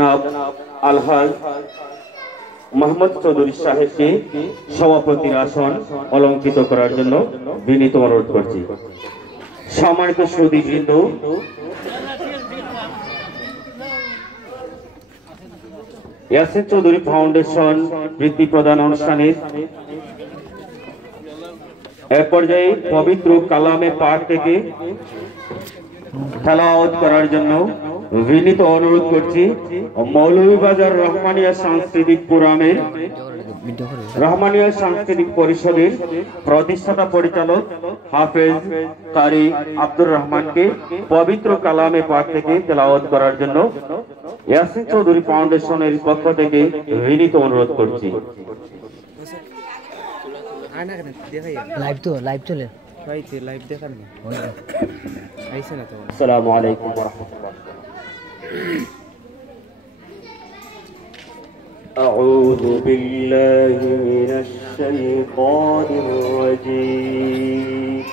আলহাজ মোহাম্মদ চৌধুরী সাহেবকে সভাপতির আসন অলঙ্কৃত করার জন্য বিনীত অনুরোধ করছি। সম্মানিত সুধীবৃন্দ, ইয়াসিন চৌধুরী ফাউন্ডেশন বৃত্তি প্রদান অনুষ্ঠানের এক পর্যায়ে পবিত্র কালামে পাক থেকে তেলাওয়াত করার জন্য বিনীত অনুরোধ করছি। মৌলভীবাজার রহমানিয়া সাংস্কৃতিক ফোরামের রহমানিয়া সাংস্কৃতিক পরিষদের প্রতিষ্ঠাতা পরিচালক হাফেজ কারি আব্দুর রহমানকে পবিত্র কালামে পাক থেকে তেলাওয়াত করার জন্য ইয়াসিন চৌধুরী ফাউন্ডেশনের পক্ষ থেকে বিনীত অনুরোধ করছি। লাইভ চলে লাইভ দেখার না আইছে না তো। আসসালামু আলাইকুম ওয়া রাহমাতুল্লাহ। أعوذ بالله من الشيطان الرجيم.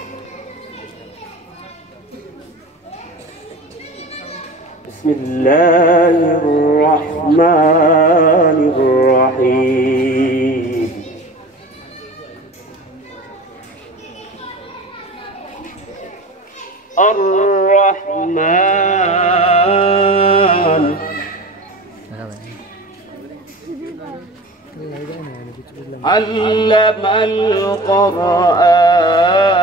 بسم الله الرحمن الرحيم. الرحمن علم القرآن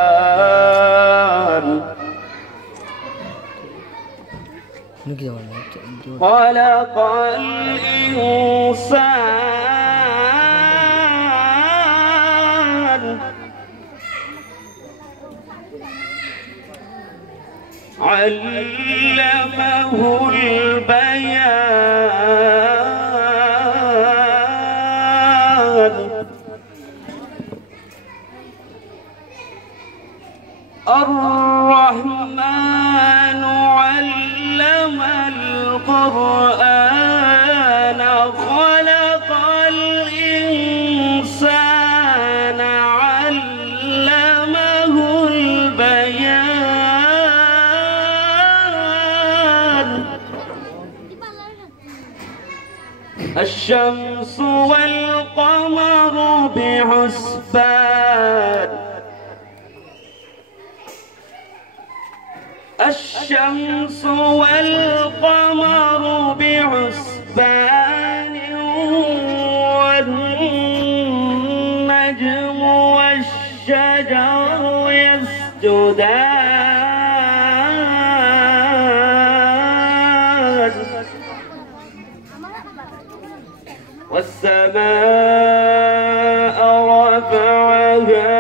خلق الإنسان علمه البيان الرحمن علم القرآن خلق الإنسان علمه البيان الشمس والقمر بحسبان الشمس والقمر بحسبان والنجم والشجر يسجدان والسماء رفعها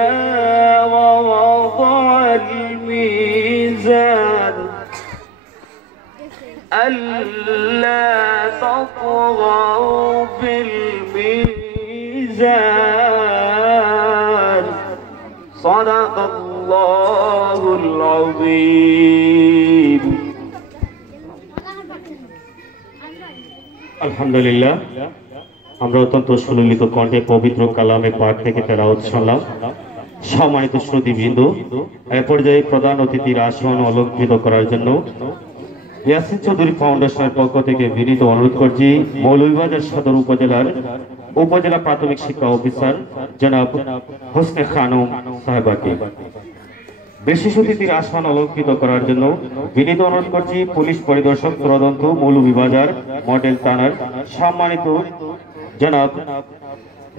ووضع الميزان ألا تطغوا في الميزان صدق الله العظيم. আলহামদুলিল্লাহ, আমরা অত্যন্ত সুললিত কণ্ঠে পবিত্র কালামে পাক থেকে তেলাওয়াত শুনলাম। সম্মানিত শ্রোতৃবৃন্দ, এ পর্যায়ে প্রধান অতিথির আসন অলঙ্কৃত করার জন্য ইয়াসিন চৌধুরী ফাউন্ডেশনের পক্ষ থেকে বিনীত অনুরোধ করছি মৌলভীবাজার সদর উপজেলার উপজেলা প্রাথমিক শিক্ষা অফিসার জনাব হোসনে খানম সাহেবাকে। বিশেষ অতিথির আসন অলঙ্কৃত করার জন্য বিনীত অনুরোধ করছি পুলিশ পরিদর্শক তদন্ত মৌলভীবাজার মডেল থানার সম্মানিত জনাব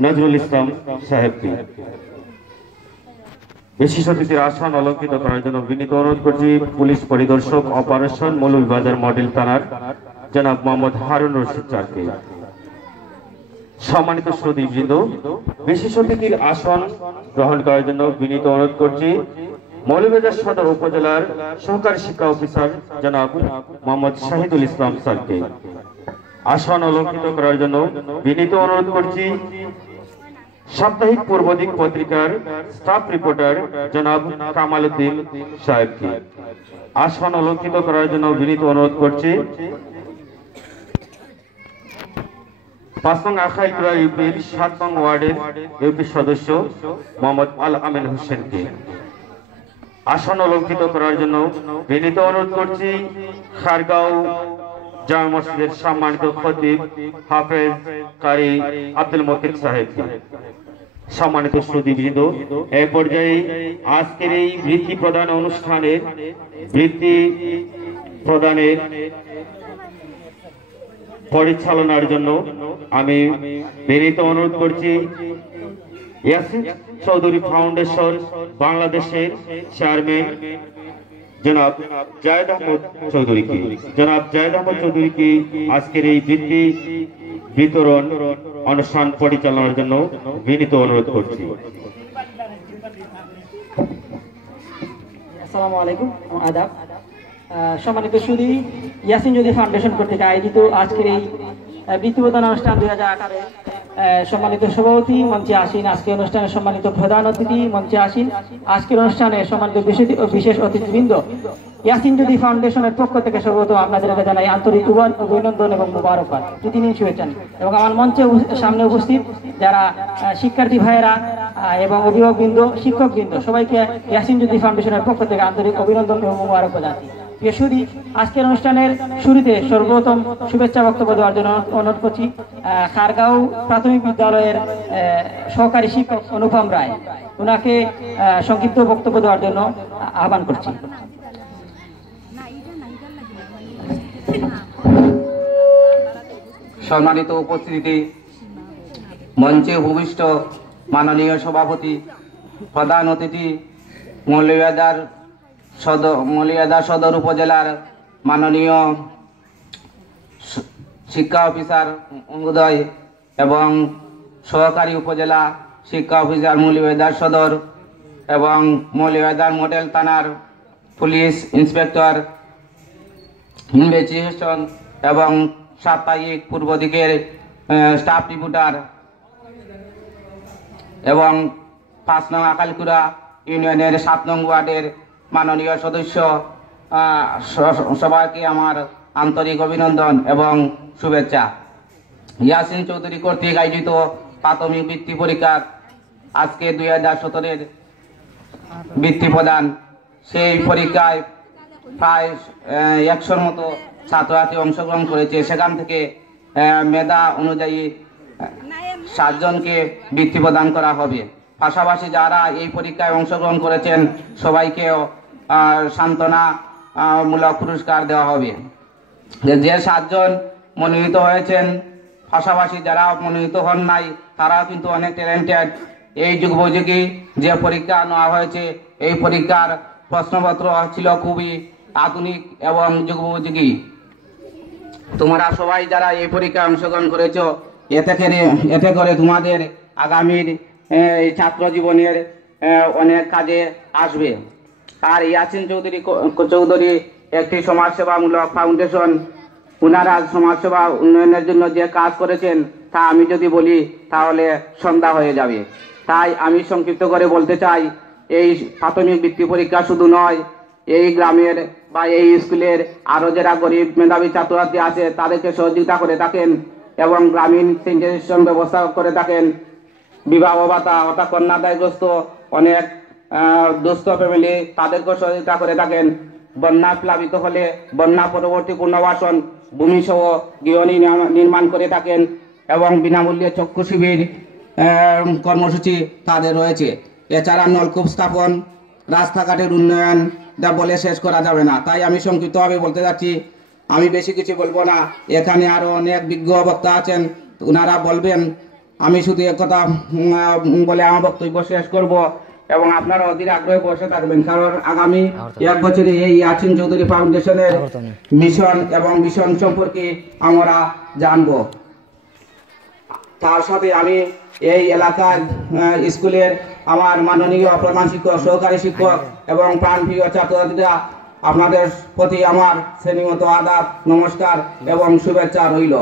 নজরুল ইসলাম সাহেবকে। বিশেষ অতিথির আসন অলঙ্কৃত করার জন্য বিনীত অনুরোধ করছি পুলিশ পরিদর্শক অপারেশন মৌলভীবাজার মডেল থানার জনাব মোহাম্মদ হারুন রশিদ স্যারকে। সম্মানিত সুধীবৃন্দ, বিশেষ অতিথির আসন গ্রহণ করার জন্য বিনীত অনুরোধ করছি মৌলভীবাজার সদর উপজেলার সহকারী শিক্ষা অফিসার জনাব মোহাম্মদ শাহিদুল ইসলাম স্যারকে। আসন অলঙ্কৃত করার জন্য বিনীত অনুরোধ করছি সাপ্তাহিক পূর্বদিক পত্রিকার স্টাফ রিপোর্টার জনাব কামাল উদ্দিন সাহেবকে। আসন অলঙ্কৃত করার জন্য বিনীত অনুরোধ করছি ৫ নং আখাইপুরা ইউপির ৭ নং ওয়ার্ডের ইউপি সদস্য মোহাম্মদ আল আমিন হোসেনকে। আসন অলঙ্কৃত করার জন্য বিনীত অনুরোধ করছি খারগাঁও জামে মসজিদের সম্মানিত খতিব হাফেজ কারি আব্দুল মকিন সাহেব, সম্মানিত শ্রোতৃবৃন্দ, এ পর্যায়ে আজকের এই বৃত্তি প্রদান অনুষ্ঠানের বৃত্তি প্রদানের পরিচালনার জন্য আমি বিনীত অনুরোধ করছি ইয়াসিন চৌধুরী ফাউন্ডেশন বাংলাদেশের চেয়ারম্যান জনাব জায়েদ আহমদ চৌধুরীকে। জনাব জায়েদ আহমদ চৌধুরীকে আজকের এই বৃত্তি বিতরণ অনুষ্ঠান পরিচালনার জন্য বিনীত অনুরোধ করছি। আসসালামু আলাইকুম, আদাব। সম্মানিত সুধী, ইয়াসিন চৌধুরী ফাউন্ডেশন কর্তৃক আয়োজিত আজকের এই বৃত্তি প্রদান অনুষ্ঠান 2018 সম্মানিত সভাপতি মঞ্চে আসীন, আজকের অনুষ্ঠানে সম্মানিত প্রধান অতিথি মঞ্চে আসীন, আজকের অনুষ্ঠানে সম্মানিত বিশেষ অতিথিবৃন্দ, ইয়াসিন চৌধুরী ফাউন্ডেশনের পক্ষ থেকে সর্বত আপনাদেরকে জানাই আন্তরিক অভিনন্দন এবং মুবারকবাদ, প্রীতিদিন শুভেচ্ছা। এবং আমার মঞ্চে সামনে উপস্থিত যারা শিক্ষার্থী ভাইয়েরা এবং অভিভাবকবৃন্দ, শিক্ষকবৃন্দ, সবাইকে ইয়াসিন চৌধুরী ফাউন্ডেশনের পক্ষ থেকে আন্তরিক অভিনন্দন এবং মুবারকবাদ জানাচ্ছি। প্রিয়সুধী, আজকের অনুষ্ঠানের শুরুতে সর্বপ্রথম শুভেচ্ছা বক্তব্য দেওয়ার জন্য অনুরোধ করছি খারগাঁও প্রাথমিক বিদ্যালয়ের সহকারী শিক্ষক অনুপম রায়, ওনাকে সংক্ষিপ্ত বক্তব্য দেওয়ার জন্য আহ্বান করছি। সম্মানিত উপস্থিতি, মঞ্চে উপবিষ্ট মাননীয় সভাপতি, প্রধান অতিথি, মৌলভীবাজার সদর উপজেলার মাননীয় শিক্ষা অফিসার মহোদয় এবং সহকারী উপজেলা শিক্ষা অফিসার মৌলভীবাজার সদর এবং মৌলভীবাজার মডেল থানার পুলিশ ইন্সপেক্টর ইনভেস্টিগেশন এবং সাপ্তাহিক পূর্ব দিকের স্টাফ রিপোর্টার এবং 5 নং আকালকুড়া ইউনিয়নের 7 নং ওয়ার্ডের মাননীয় সদস্য, সবাইকে আমার আন্তরিক অভিনন্দন এবং শুভেচ্ছা। ইয়াসিন চৌধুরী কর্তৃক আয়োজিত প্রাথমিক বৃত্তি পরীক্ষার আজকে 2017-এর বৃত্তি প্রদান, সেই পরীক্ষায় প্রায় 100-র মতো ছাত্রছাত্রী অংশগ্রহণ করেছে। সেখান থেকে মেধা অনুযায়ী 7 জনকে বৃত্তি প্রদান করা হবে। পাশাপাশি যারা এই পরীক্ষায় অংশগ্রহণ করেছেন সবাইকেও সান্ত্বনামূলক পুরস্কার দেওয়া হবে। যে 7 জন মনোনীত হয়েছেন, পাশাপাশি যারা মনোনীত হন নাই তারাও কিন্তু অনেক ট্যালেন্টেড। এই যুগোপযোগী যে পরীক্ষা নেওয়া হয়েছে, এই পরীক্ষার প্রশ্নপত্র ছিল খুবই আধুনিক এবং যুগোপযোগী। তোমরা সবাই যারা এই পরীক্ষায় অংশগ্রহণ করেছো, এতে করে তোমাদের আগামীর ছাত্র জীবনের অনেক কাজে আসবে। আর ইয়াসিন চৌধুরী একটি সমাজসেবামূলক ফাউন্ডেশন, ওনারা সমাজসেবা উন্নয়নের জন্য যে কাজ করেছেন তা আমি যদি বলি তাহলে সন্ধ্যা হয়ে যাবে। তাই আমি সংক্ষিপ্ত করে বলতে চাই, এই প্রাথমিক বৃত্তি পরীক্ষা শুধু নয়, এই গ্রামের বা এই স্কুলের আরো যারা গরিব মেধাবী ছাত্রছাত্রী আছে তাদেরকে সহযোগিতা করে থাকেন এবং গ্রামীণ সেনিটাইজেশন ব্যবস্থা করে থাকেন, বিবাহ ভাতা অর্থাৎ কন্যাদায়গ্রস্ত অনেক দুস্থ ফ্যামিলি তাদেরকে সহযোগিতা করে থাকেন, বন্যা প্লাবিত হলে বন্যা পরবর্তী পুনর্বাসন ভূমি সহ গৃহ নির্মাণ করে থাকেন এবং বিনামূল্যে চক্ষু শিবির কর্মসূচি তাদের রয়েছে। এছাড়া নলকূপ স্থাপন, রাস্তাঘাটের উন্নয়ন যা বলে শেষ করা যাবে না। তাই আমি সংক্ষিপ্তভাবে বলতে যাচ্ছি, আমি বেশি কিছু বলবো না। এখানে আরো অনেক বিজ্ঞ বক্তা আছেন, ওনারা বলবেন। আমি শুধু একথা বলে আমার বক্তব্য শেষ করব এবং আপনারা অধীর আগ্রহে বসে থাকবেন, কারণ আগামী 1 বছরে এই ইয়াসিন চৌধুরী ফাউন্ডেশনের মিশন এবং মিশন সম্পর্কে আমরা জানব। তার সাথে আমি এই এলাকার স্কুলের আমার মাননীয় প্রধান শিক্ষক, সহকারী শিক্ষক এবং প্রাণপ্রিয় ছাত্রছাত্রীরা, আপনাদের প্রতি আমার শ্রেণীগত আদাব, নমস্কার এবং শুভেচ্ছা রইল।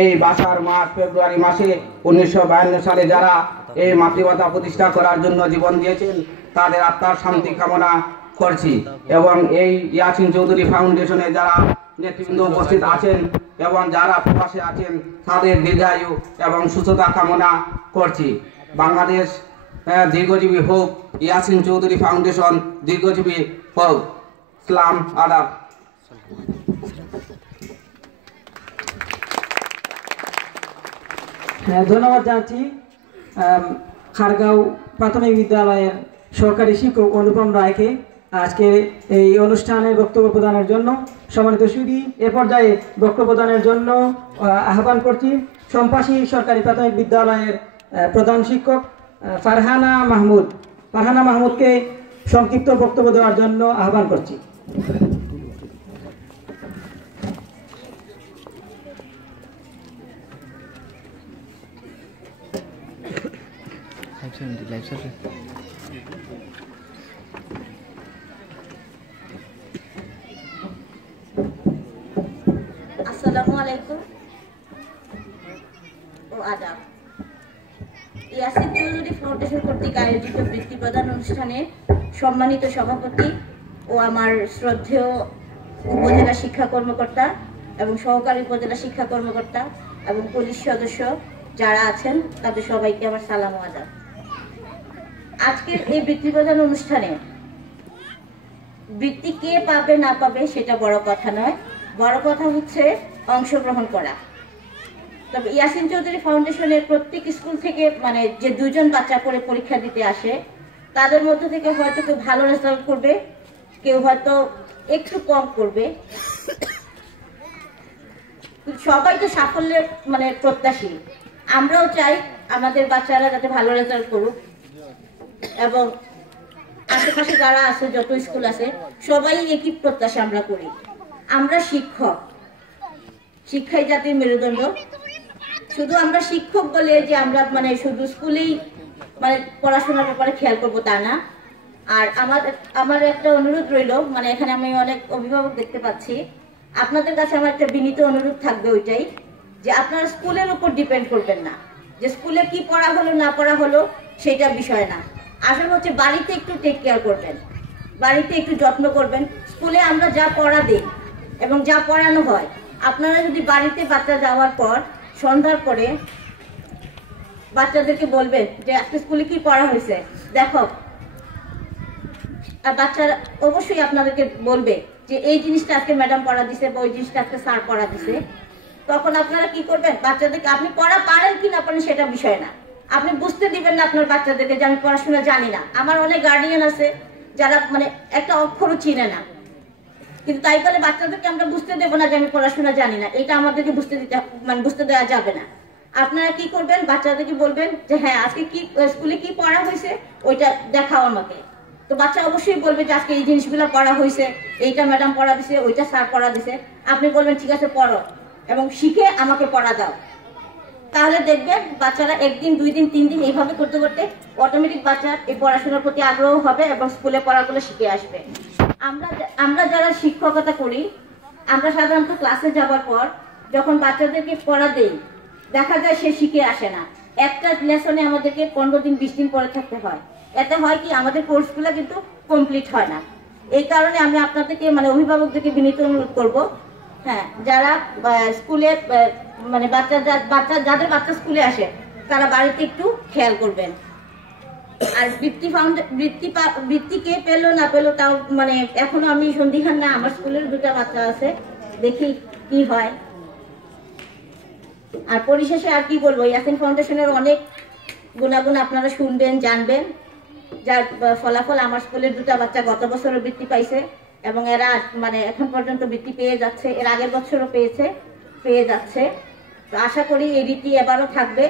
এই বাসার মাঠ ফেব্রুয়ারি মাসে 1952 সালে যারা এই মাতৃভাষা প্রতিষ্ঠা করার জন্য জীবন দিয়েছেন তাদের আত্মার শান্তি কামনা করছি এবং এই ইয়াসিন চৌধুরী ফাউন্ডেশনে যারা নেতৃবৃন্দ উপস্থিত আছেন এবং যারা প্রবাসে আছেন তাদের দীর্ঘায়ু এবং সুস্থতা কামনা করছি। বাংলাদেশ দীর্ঘজীবী হোক, ইয়াসিন চৌধুরী ফাউন্ডেশন দীর্ঘজীবী হোক। সালাম, আদাব। ধন্যবাদ জানাচ্ছি খারগাঁও প্রাথমিক বিদ্যালয়ের সহকারী শিক্ষক অনুপম রায়কে আজকে এই অনুষ্ঠানে বক্তব্য প্রদানের জন্য। সম্মানিত সুধী, এ পর্যায়ে বক্তব্য প্রদানের জন্য আহ্বান করছি সম্পাসী সরকারি প্রাথমিক বিদ্যালয়ের প্রধান শিক্ষক ফারহানা মাহমুদকে সংক্ষিপ্ত বক্তব্য দেওয়ার জন্য আহ্বান করছি। আসসালামু আলাইকুম ও আদাব। ইয়াসিন চৌধুরী ফাউন্ডেশন কর্তৃক আয়োজিত বৃত্তি প্রদান অনুষ্ঠানে সম্মানিত সভাপতি ও আমার শ্রদ্ধেয় উপজেলা শিক্ষা কর্মকর্তা এবং সহকারী উপজেলা শিক্ষা কর্মকর্তা এবং পুলিশ সদস্য যারা আছেন তাদের সবাইকে আমার সালাম ও আদাব। আজকের এই বৃত্তি প্রদান অনুষ্ঠানে বৃত্তি কে পাবে না পাবে সেটা বড় কথা নয়, বড় কথা হচ্ছে অংশগ্রহণ করা। তবে ইয়াসিন চৌধুরী ফাউন্ডেশনের প্রত্যেক স্কুল থেকে মানে যে 2 জন বাচ্চা করে পরীক্ষা দিতে আসে তাদের মধ্যে থেকে হয়তো কেউ ভালো রেজাল্ট করবে, কেউ হয়তো একটু কম করবে, সবাই তো সাফল্যের মানে প্রত্যাশী। আমরাও চাই আমাদের বাচ্চারা যাতে ভালো রেজাল্ট করুক এবং আশেপাশে যারা আছে যত স্কুল আছে সবাই একই প্রত্যাশা আমরা করি। আমরা শিক্ষাই জাতির মেরুদণ্ড। শুধু আমরা শিক্ষক বলে যে আমরা মানে শুধু স্কুলেই মানে পড়াশোনার ব্যাপারে খেয়াল করবো তা না। আর আমার একটা অনুরোধ রইল, মানে এখানে আমি অনেক অভিভাবক দেখতে পাচ্ছি, আপনাদের কাছে আমার একটা বিনীত অনুরোধ থাকবে ওইটাই যে আপনারা স্কুলের উপর ডিপেন্ড করবেন না, যে স্কুলে কি পড়া হলো না পড়া হলো সেটা বিষয় না। আসলে হচ্ছে বাড়িতে একটু টেক কেয়ার করবেন, বাড়িতে একটু যত্ন করবেন। স্কুলে আমরা যা পড়া দিই এবং যা পড়ানো হয়, আপনারা যদি বাড়িতে বাচ্চা যাওয়ার পর সন্ধ্যার পরে বাচ্চাদেরকে বলবেন যে আজকে স্কুলে কি পড়া হয়েছে দেখো, আর বাচ্চারা অবশ্যই আপনাদেরকে বলবে যে এই জিনিসটা আজকে ম্যাডাম পড়া দিছে বা ওই জিনিসটা আজকে স্যার পড়া দিছে। তখন আপনারা কি করবেন, বাচ্চাদেরকে আপনি পড়া পারেন কি না পারেন সেটা বিষয় না, আপনি বুঝতে দিবেন না আপনার বাচ্চাদেরকে যে আমি পড়াশোনা জানি না। আমার অনেক গার্ডিয়ান আছে যারা মানে একটা অক্ষরও চিনে না, কিন্তু তাই বলে বাচ্চাদেরকে আমরা বুঝতে দেবো না যে আমি পড়াশোনা জানি না, এটা আমাদেরকে বুঝতে দেওয়া যাবে না। আপনারা কি করবেন, বাচ্চাদেরকে বলবেন যে হ্যাঁ আজকে কি স্কুলে কি পড়া হয়েছে ওইটা দেখাও আমাকে। তো বাচ্চা অবশ্যই বলবে যে আজকে এই জিনিসগুলো পড়া হয়েছে, এইটা ম্যাডাম পড়া দিছে, ওইটা স্যার পড়া দিছে। আপনি বলবেন ঠিক আছে পড়ো এবং শিখে আমাকে পড়া দাও। তাহলে দেখবেন বাচ্চারা 1 দিন 2 দিন 3 দিন এইভাবে করতে করতে অটোমেটিক বাচ্চার এই পড়াশোনার প্রতি আগ্রহ হবে এবং স্কুলে পড়াগুলো শিখে আসবে। আমরা যারা শিক্ষকতা করি, আমরা সাধারণত ক্লাসে যাওয়ার পর যখন বাচ্চাদেরকে পড়া দেই দেখা যায় সে শিখে আসে না। একটা লেসনে আমাদেরকে 15 দিন 20 দিন পরে থাকতে হয়। এতে হয় কি আমাদের কোর্সগুলো কিন্তু কমপ্লিট হয় না। এই কারণে আমি আপনাদেরকে মানে অভিভাবকদেরকে বিনীত অনুরোধ করব, হ্যাঁ যারা স্কুলে মানে যাদের বাচ্চা স্কুলে আসে তারা বাড়িতে একটু খেয়াল করবেন। আর বৃত্তি কে পেলো না পেলো তাও মানে এখনো আমি সন্দিহান না। আমার স্কুলের 2টা বাচ্চা আছে, দেখি কি হয়। আর পরিশেষে আর কি বলবো, ইয়াসিন ফাউন্ডেশনের অনেক গুণাগুণ আপনারা শুনবেন জানবেন, যার ফলাফল আমার স্কুলের 2টা বাচ্চা গত বছরও বৃত্তি পাইছে এবং এরা মানে এখন পর্যন্ত বৃত্তি পেয়ে যাচ্ছে, এর আগের বছরও পেয়ে যাচ্ছে। তো আশা করি এই রীতি এবারও থাকবে।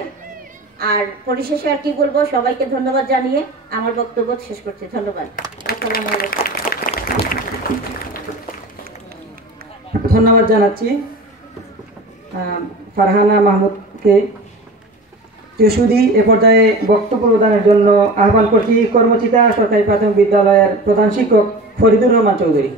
আর পরিশেষে আর কি বলবো, সবাইকে ধন্যবাদ জানিয়ে আমার বক্তব্য শেষ করছি। ধন্যবাদ। আসসালামু আলাইকুম। ধন্যবাদ জানাচ্ছি ফারহানা মাহমুদকে। সুধী, এ পর্যায়ে বক্তব্য প্রদানের জন্য আহ্বান করছি কর্মচিতা সরকারি প্রাথমিক বিদ্যালয়ের প্রধান শিক্ষক ফরিদুর রহমান চৌধুরী।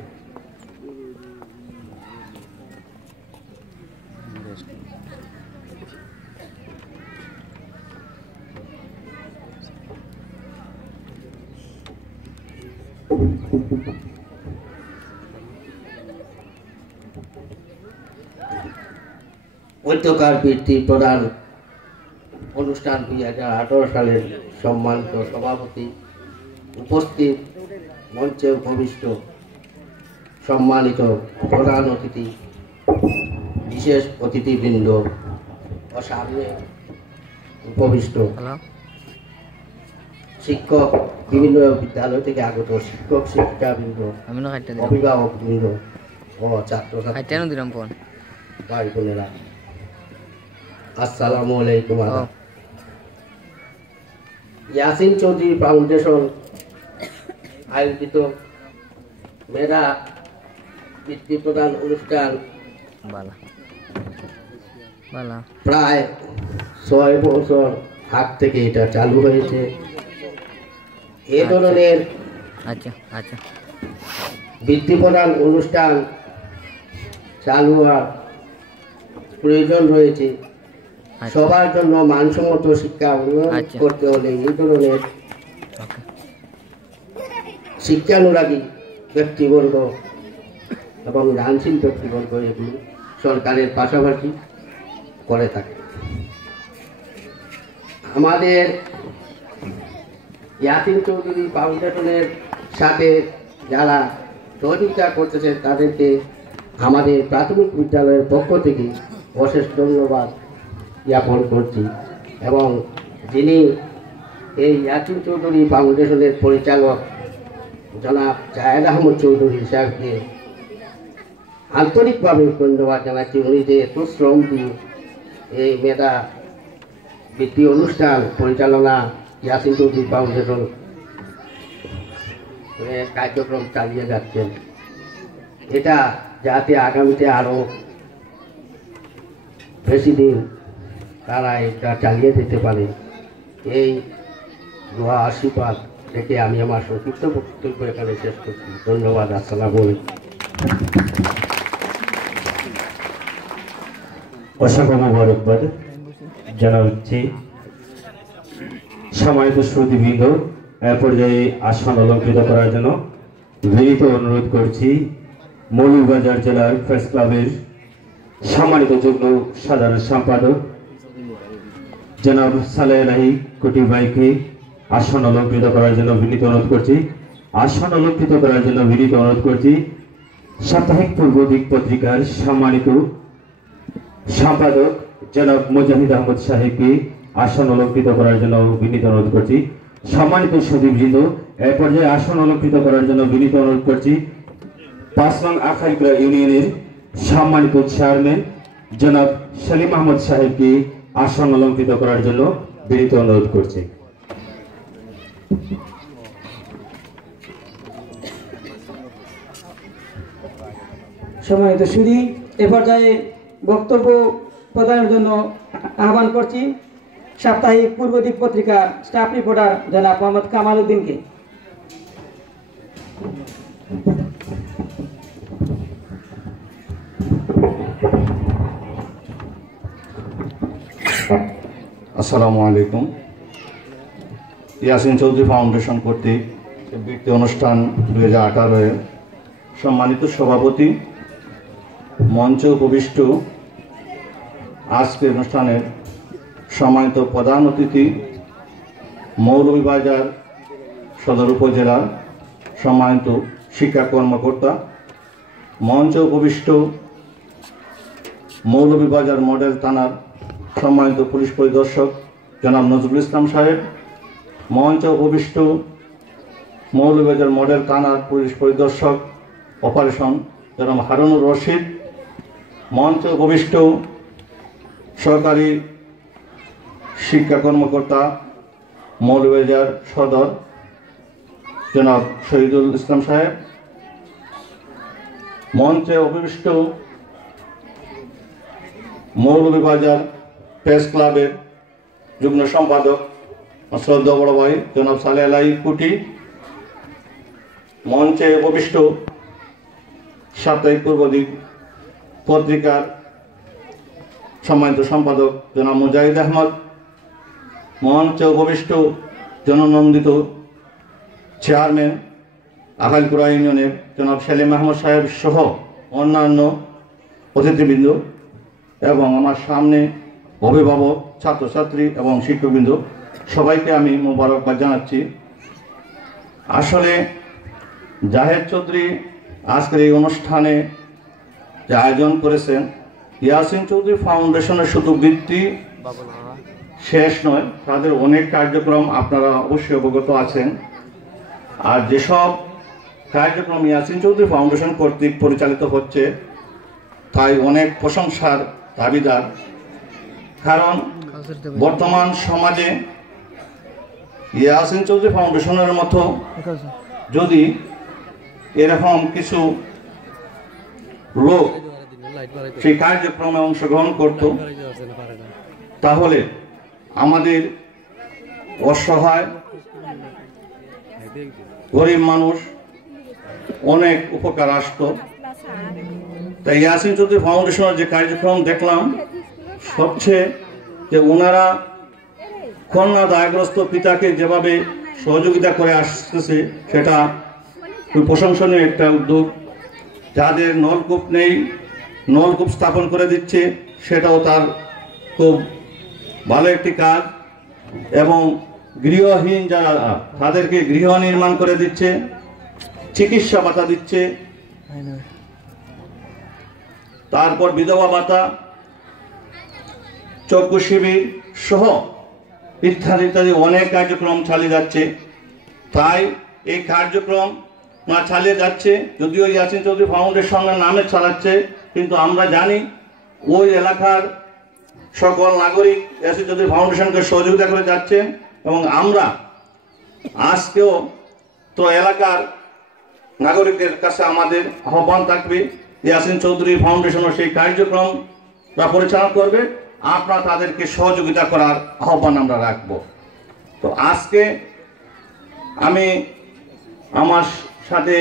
মধ্যকার বৃত্তি প্রদান অনুষ্ঠান 2018 সালের সম্মানিত সভাপতি, উপস্থিত মঞ্চে উপবিষ্ট সম্মানিত প্রধান অতিথি, বিশেষ অতিথিবৃন্দ ও সামনে উপবিষ্ট হ্যালো শিক্ষক, বিভিন্ন বিদ্যালয় থেকে আগত শিক্ষক শিক্ষিকাবৃন্দ, আমি না কাটতে দিলাম অভিভাবকবৃন্দ ও ছাত্রছাত্রী কাটতে দিলাম ফোন ভাই বোনেরা, আসসালামু আলাইকুম। ও ইয়াসিন চৌধুরী ফাউন্ডেশন আয়োজিত মেধা বৃত্তি প্রদান অনুষ্ঠান বালা বালা প্রায় 6 বছর আগ থেকে এটা চালু হয়েছে। এ ধরনের আচ্ছা আচ্ছা বৃত্তি প্রদান অনুষ্ঠান চালু হওয়ার প্রয়োজন রয়েছে। আচ্ছা সবার জন্য মানসম্মত শিক্ষা উন্নয়ন আচ্ছা। করতে হলে এই ধরনের ওকে শিক্ষানুরাগী ব্যক্তিবর্গ এবং দানশীল ব্যক্তিবর্গ এগুলি সরকারের পাশাপাশি করে থাকে। আমাদের ইয়াসিন চৌধুরী ফাউন্ডেশনের সাথে যারা সহযোগিতা করতেছে তাদেরকে আমাদের প্রাথমিক বিদ্যালয়ের পক্ষ থেকে অশেষ ধন্যবাদ জ্ঞাপন করছি। এবং যিনি এই ইয়াসিন চৌধুরী ফাউন্ডেশনের পরিচালক জনাব জায়েদ আহমদ চৌধুরী সাহেবকে আন্তরিকভাবে ধন্যবাদ জানাচ্ছি। উনি যে এত শ্রম দিয়ে এই মেধা বৃত্তি অনুষ্ঠান পরিচালনা ইয়াসিন চৌধুরী ফাউন্ডেশন কার্যক্রম চালিয়ে যাচ্ছেন, এটা যাতে আগামীতে আরও বেশি দিন তারা এটা চালিয়ে যেতে পারে, এই দোয়া আশীর্বাদ রেখে আমি আমার সংক্ষিপ্ত বক্তব্য এখানে শেষ করছি। ধন্যবাদ। আসসালামু আলাইকুম। অসংখ্য মোবারকবাদ জানাচ্ছি। সম্মানিত শ্রোতৃবৃন্দ, এ পর্যায়ে আসন অলঙ্কৃত করার জন্য বিনীত অনুরোধ করছি মৌলভীবাজার জেলার প্রেস ক্লাবের সম্মানিত যুগ্ম সাধারণ সম্পাদক জনাব সালেহ আলাহি কুটি ভাইকে আসন অলঙ্কৃত করার জন্য বিনীত অনুরোধ করছি। আসন অলঙ্কৃত করার জন্য বিনীত অনুরোধ করছি সাপ্তাহিক পূর্ব দিক পত্রিকার সম্মানিত সম্পাদক জনাব মুজাহিদ আহমদ সাহেবকে আসন অলঙ্কৃত করার জন্য বিনীত অনুরোধ করছি। সম্মানিত সুধীবৃন্দ, এ পর্যায়ে আসন অলঙ্কৃত করার জন্য বিনীত অনুরোধ করছি 5 নং আখাইকুড়া ইউনিয়নের সম্মানিত চেয়ারম্যান জনাব সেলিম আহমদ সাহেবকে আসন অলঙ্কৃত করার জন্য বিনীত অনুরোধ করছি। সম্মানিত সুধী, এ পর্যায়ে বক্তব্য প্রদানের জন্য আহ্বান করছি সাপ্তাহিক পূর্ব দিক পত্রিকা স্টাফ রিপোর্টার জনাব মোহাম্মদ কামাল উদ্দিনকে। আসসালামু আলাইকুম। ইয়াসিন চৌধুরী ফাউন্ডেশন কর্তৃক বৃত্তি অনুষ্ঠান 2018 সম্মানিত সভাপতি, মঞ্চে উপবিষ্ট আজকের অনুষ্ঠানের সম্মানিত প্রধান অতিথি মৌলভীবাজার সদর উপজেলার সম্মানিত শিক্ষা কর্মকর্তা, মঞ্চে উপবিষ্ট মৌলভীবাজার মডেল থানার সম্মানিত পুলিশ পরিদর্শক জনাব নজরুল ইসলাম সাহেব, মঞ্চে উপবিষ্ট মৌলভীবাজার মডেল থানার পুলিশ পরিদর্শক অপারেশন জনাব হারুনুর রশিদ, মঞ্চে উপবিষ্ট সরকারি শিক্ষা কর্মকর্তা মৌলভীবাজার সদর জনাব শহীদুল ইসলাম সাহেব, মঞ্চে উপবিষ্ট মৌলভীবাজার প্রেস ক্লাবের যুগ্ম সম্পাদক শ্রদ্ধা বড় ভাই জনাব সালেহ আলাহি কুটি, মঞ্চে উপবিষ্ট সাপ্তাহিক পূর্ব দিক পত্রিকার সম্মানিত সম্পাদক জনাব মুজাহিদ আহমদ, মঞ্চে উপবিষ্ট জননন্দিত চেয়ারম্যান আখাইকুড়া ইউনিয়নের জনাব সেলিম আহমদ সাহেব সহ অন্যান্য অতিথিবৃন্দ এবং আমার সামনে অভিভাবক, ছাত্রছাত্রী এবং শিক্ষকবৃন্দ, সবাইকে আমি মোবারকবাদ জানাচ্ছি। আসলে জাহেদ চৌধুরী আজকের এই অনুষ্ঠানে যে আয়োজন করেছেন, ইয়াসিন চৌধুরী ফাউন্ডেশনের শুধু বৃত্তি শেষ নয়, তাদের অনেক কার্যক্রম আপনারা অবশ্যই অবগত আছেন। আর যেসব কার্যক্রম ইয়াসিন চৌধুরী ফাউন্ডেশন কর্তৃক পরিচালিত হচ্ছে তাই অনেক প্রশংসার দাবিদার। কারণ বর্তমান সমাজে ইয়াসিন চৌধুরী ফাউন্ডেশনের মতো যদি এরকম কিছু লোক সেই কার্যক্রমে অংশগ্রহণ করত, তাহলে আমাদের অসহায় গরিব মানুষ অনেক উপকার আসতো। তাই ইয়াসিন চৌধুরী ফাউন্ডেশনের যে কার্যক্রম দেখলাম, সবচেয়ে যে ওনারা কন্যা দায়গ্রস্ত পিতাকে যেভাবে সহযোগিতা করে আসতেছে সেটা খুব প্রশংসনীয় একটা উদ্যোগ। যাদের নলকূপ নেই নলকূপ স্থাপন করে দিচ্ছে, সেটাও তার খুব ভালো একটি কাজ। এবং গৃহহীন যারা তাদেরকে গৃহ নির্মাণ করে দিচ্ছে, চিকিৎসা ভাতা দিচ্ছে, তারপর বিধবা ভাতা, চক্ষু শিবির সহ ইত্যাদি ইত্যাদি অনেক কার্যক্রম চালিয়ে যাচ্ছে। তাই এই কার্যক্রম চালিয়ে যাচ্ছে, যদিও ইয়াসিন চৌধুরী ফাউন্ডেশনের নামে চালাচ্ছে, কিন্তু আমরা জানি ওই এলাকার সকল নাগরিক ইয়াসিন চৌধুরী ফাউন্ডেশনকে সহযোগিতা করে যাচ্ছেন। এবং আমরা আজকেও তো এলাকার নাগরিকদের কাছে আমাদের আহ্বান থাকবে, ইয়াসিন চৌধুরী ফাউন্ডেশনও সেই কার্যক্রমটা পরিচালনা করবে, আপনারা তাদেরকে সহযোগিতা করার আহ্বান আমরা রাখব। তো আজকে আমি আমার সাথে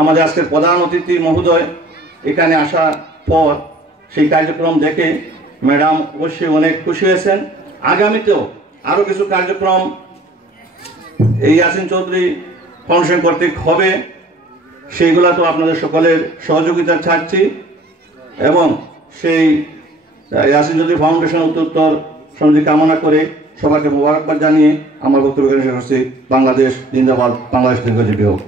আমাদের আজকের প্রধান অতিথি মহোদয় এখানে আসার পর সেই কার্যক্রম দেখে ম্যাডাম অবশ্যই অনেক খুশি হয়েছেন। আগামীতেও আরও কিছু কার্যক্রম এই ইয়াসিন চৌধুরী ফাউন্ডেশন কর্তৃক হবে, সেইগুলো তো আপনাদের সকলের সহযোগিতা চাচ্ছি। এবং সেই ইয়াসিন চৌধুরী ফাউন্ডেশন উত্তর সমিতি কামনা করে সবাইকে মোবারকবাদ জানিয়ে আমার বক্তব্য শেষ করছি। বাংলাদেশ জিন্দাবাদ, বাংলাদেশ দীর্ঘজীবী হোক।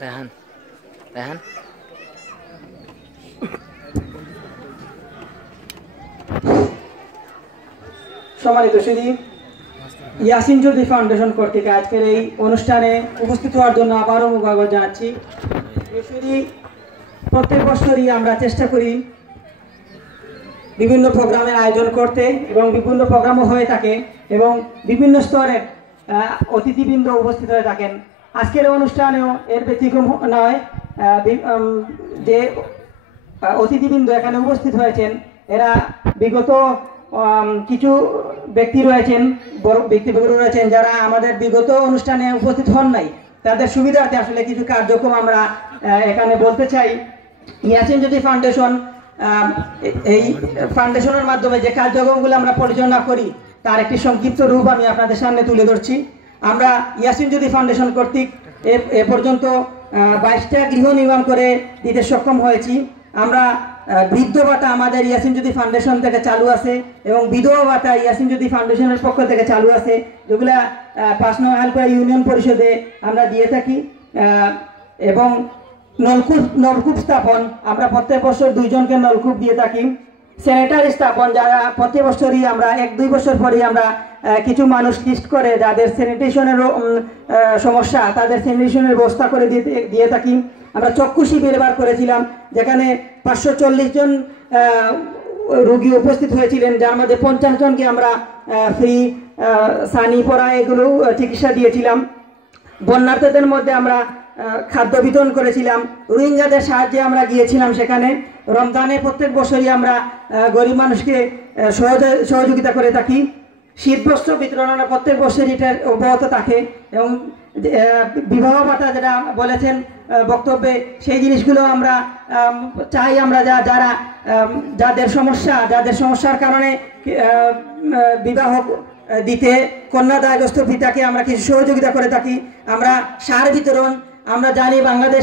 Rehan. Rehan. সম্মানিত সুধী, ইয়াসিন চৌধুরী ফাউন্ডেশন কর্তৃক আজকের এই অনুষ্ঠানে উপস্থিত হওয়ার জন্য আবারও মোবারকবাদ জানাচ্ছি। প্রত্যেক বছরই আমরা চেষ্টা করি বিভিন্ন প্রোগ্রামের আয়োজন করতে, এবং বিভিন্ন প্রোগ্রামও হয়ে থাকে এবং বিভিন্ন স্তরের অতিথিবৃন্দ উপস্থিত হয়ে থাকেন। আজকের অনুষ্ঠানেও এর ব্যতিক্রম নয়। যে অতিথিবৃন্দ এখানে উপস্থিত হয়েছেন, এরা বিগত কিছু ব্যক্তি রয়েছেন, বড় ব্যক্তিবর্গ রয়েছেন যারা আমাদের বিগত অনুষ্ঠানে উপস্থিত হন নাই। তাদের সুবিধার্থে আসলে কিছু কার্যক্রম আমরা এখানে বলতে চাই। ইয়াসিন চৌধুরী ফাউন্ডেশন, এই ফাউন্ডেশনের মাধ্যমে যে কার্যক্রমগুলো আমরা পরিচালনা করি তার একটি সংক্ষিপ্ত রূপ আমি আপনাদের সামনে তুলে ধরছি। আমরা ইয়াসিন চৌধুরী ফাউন্ডেশন কর্তৃক এ পর্যন্ত 22টা গৃহ নির্মাণ করে দিতে সক্ষম হয়েছি। আমরা বৃদ্ধ ভাতা আমাদের ইয়াসিন চৌধুরী ফাউন্ডেশন থেকে চালু আছে, এবং বিধবা ভাতা ইয়াসিন চৌধুরী ফাউন্ডেশনের পক্ষ থেকে চালু আছে, যেগুলা 5 নং হালকা ইউনিয়ন পরিষদে আমরা দিয়ে থাকি। এবং নলকূপ স্থাপন আমরা প্রত্যেক বছর 2 জনকে নলকূপ দিয়ে থাকি। স্যানিটারি স্থাপন যারা প্রত্যেক বছরই আমরা 1-2 বছর পরেই আমরা কিছু মানুষ লিস্ট করে যাদের স্যানিটেশনেরও সমস্যা, তাদের স্যানিটেশনের ব্যবস্থা করে দিয়ে থাকি। আমরা চক্ষু শিবির বার করেছিলাম, যেখানে 540 জন রোগী উপস্থিত হয়েছিলেন, যার মধ্যে 50 জনকে আমরা ফ্রি সানি পরা এগুলো চিকিৎসা দিয়েছিলাম। বন্যার্থীদের মধ্যে আমরা খাদ্য বিতরণ করেছিলাম। রোহিঙ্গাদের সাহায্যে আমরা গিয়েছিলাম সেখানে। রমজানে প্রত্যেক বছরই আমরা গরিব মানুষকে সহযোগিতা করে থাকি। শীতবস্ত্র বিতরণ আমরা প্রত্যেক বছরই এটা অব্যাহত থাকে। এবং বিবাহ ভাতা যেটা বলেছেন বক্তব্যে, সেই জিনিসগুলো আমরা চাই আমরা যাদের সমস্যার কারণে বিবাহ দিতে কন্যাদায়গ্রস্ত পিতাকে আমরা কিছু সহযোগিতা করে থাকি। আমরা সার বিতরণ, আমরা জানি বাংলাদেশ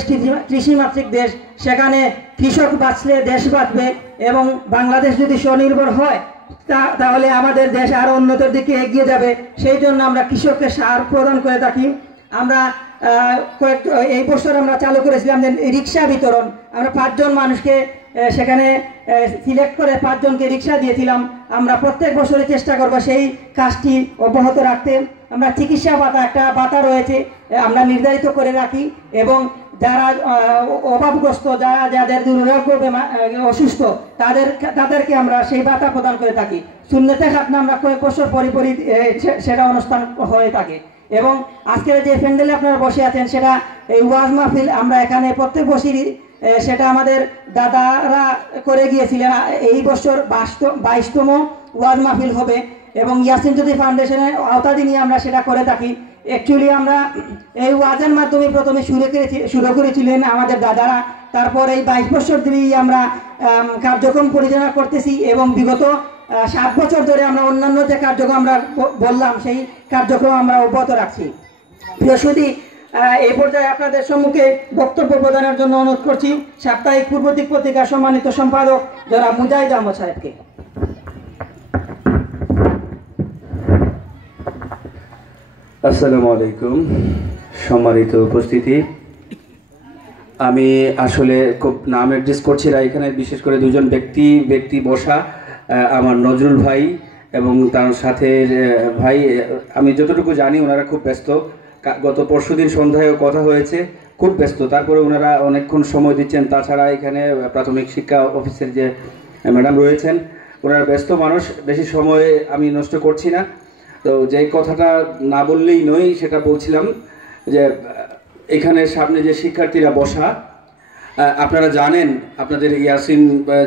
কৃষিমাতৃক দেশ, সেখানে কৃষক বাঁচলে দেশ বাঁচবে এবং বাংলাদেশ যদি স্বনির্ভর হয় তাহলে আমাদের দেশ আরও উন্নতির দিকে এগিয়ে যাবে। সেই জন্য আমরা কৃষককে সার প্রদান করে থাকি। আমরা এই বছর আমরা চালু করেছিলাম যে রিক্সা বিতরণ, আমরা 5 জন মানুষকে সেখানে সিলেক্ট করে 5 জনকে রিক্সা দিয়েছিলাম। আমরা প্রত্যেক বছরে চেষ্টা করব সেই কাজটি অব্যাহত রাখতে। আমরা চিকিৎসা ভাতা, একটা ভাতা রয়েছে আমরা নির্ধারিত করে রাখি এবং যারা অভাবগ্রস্ত, যাদের দুরারোগ্য অসুস্থ তাদেরকে আমরা সেই ভাতা প্রদান করে থাকি। সুন্নতে খাতনা আমরা কয়েক বছর পরই সেটা অনুষ্ঠান হয়ে থাকে এবং আজকের যে প্যান্ডেলে আপনারা বসে আছেন সেটা এই ওয়াজ মাহফিল আমরা এখানে প্রত্যেক বছরই সেটা আমাদের দাদারা করে গিয়েছিলেন। এই বছর 22তম ওয়াজ মাহফিল হবে এবং ইয়াসিন চৌধুরী ফাউন্ডেশনের আওতাধীনে আমরা সেটা করে থাকি। অ্যাকচুয়ালি আমরা এই ওয়াজের মাধ্যমে প্রথমে শুরু করেছিলেন আমাদের দাদারা, তারপর এই 22 বছর ধরেই আমরা কার্যক্রম পরিচালনা করতেছি এবং বিগত 7 বছর ধরে আমরা অন্যান্য যে কার্যক্রম আমরা বললাম সেই কার্যক্রম আমরা অব্যাহত রাখছি। প্রিয় সুধী, এই পর্যায়ে আপনাদের সম্মুখে বক্তব্য প্রদানের জন্য অনুরোধ করছি সাপ্তাহিক পূর্বদিক পত্রিকার সম্মানিত সম্পাদক জনাব মুজাহিদ আহমদ সাহেবকে। আসসালামু আলাইকুম, সম্মানিত উপস্থিতি। আমি আসলে খুব নাম অ্যাড্রেস করছি না এখানে, বিশেষ করে 2জন ব্যক্তি বসা, আমার নজরুল ভাই এবং তার সাথে ভাই। আমি যতটুকু জানি ওনারা খুব ব্যস্ত, গত পরশুদিন সন্ধ্যায়ও কথা হয়েছে, খুব ব্যস্ত। তারপরে ওনারা অনেকক্ষণ সময় দিচ্ছেন। তাছাড়া এখানে প্রাথমিক শিক্ষা অফিসের যে ম্যাডাম রয়েছেন ওনারা ব্যস্ত মানুষ, বেশি সময় আমি নষ্ট করছি না। তো যে কথাটা না বললেই নয় সেটা বলছিলাম যে এখানে সামনে যে শিক্ষার্থীরা বসা, আপনারা জানেন আপনাদের ইয়াসিন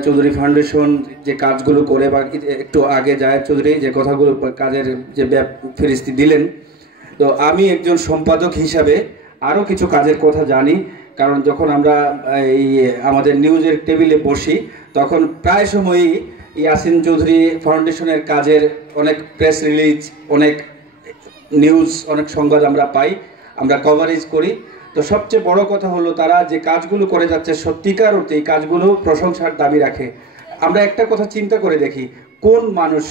চৌধুরী ফাউন্ডেশন যে কাজগুলো করে, বা একটু আগে জায়েদ চৌধুরী যে কথাগুলো কাজের যে ফেরিস্তি দিলেন, তো আমি একজন সম্পাদক হিসাবে আরও কিছু কাজের কথা জানি। কারণ যখন আমরা এই আমাদের নিউজের টেবিলে বসি তখন প্রায় সময়ই ইয়াসিন চৌধুরী ফাউন্ডেশনের কাজের অনেক প্রেস রিলিজ, অনেক নিউজ, অনেক সংবাদ আমরা পাই, আমরা কভারেজ করি। তো সবচেয়ে বড় কথা হলো তারা যে কাজগুলো করে যাচ্ছে সত্যিকার অর্থে এই কাজগুলো প্রশংসার দাবি রাখে। আমরা একটা কথা চিন্তা করে দেখি, কোন মানুষ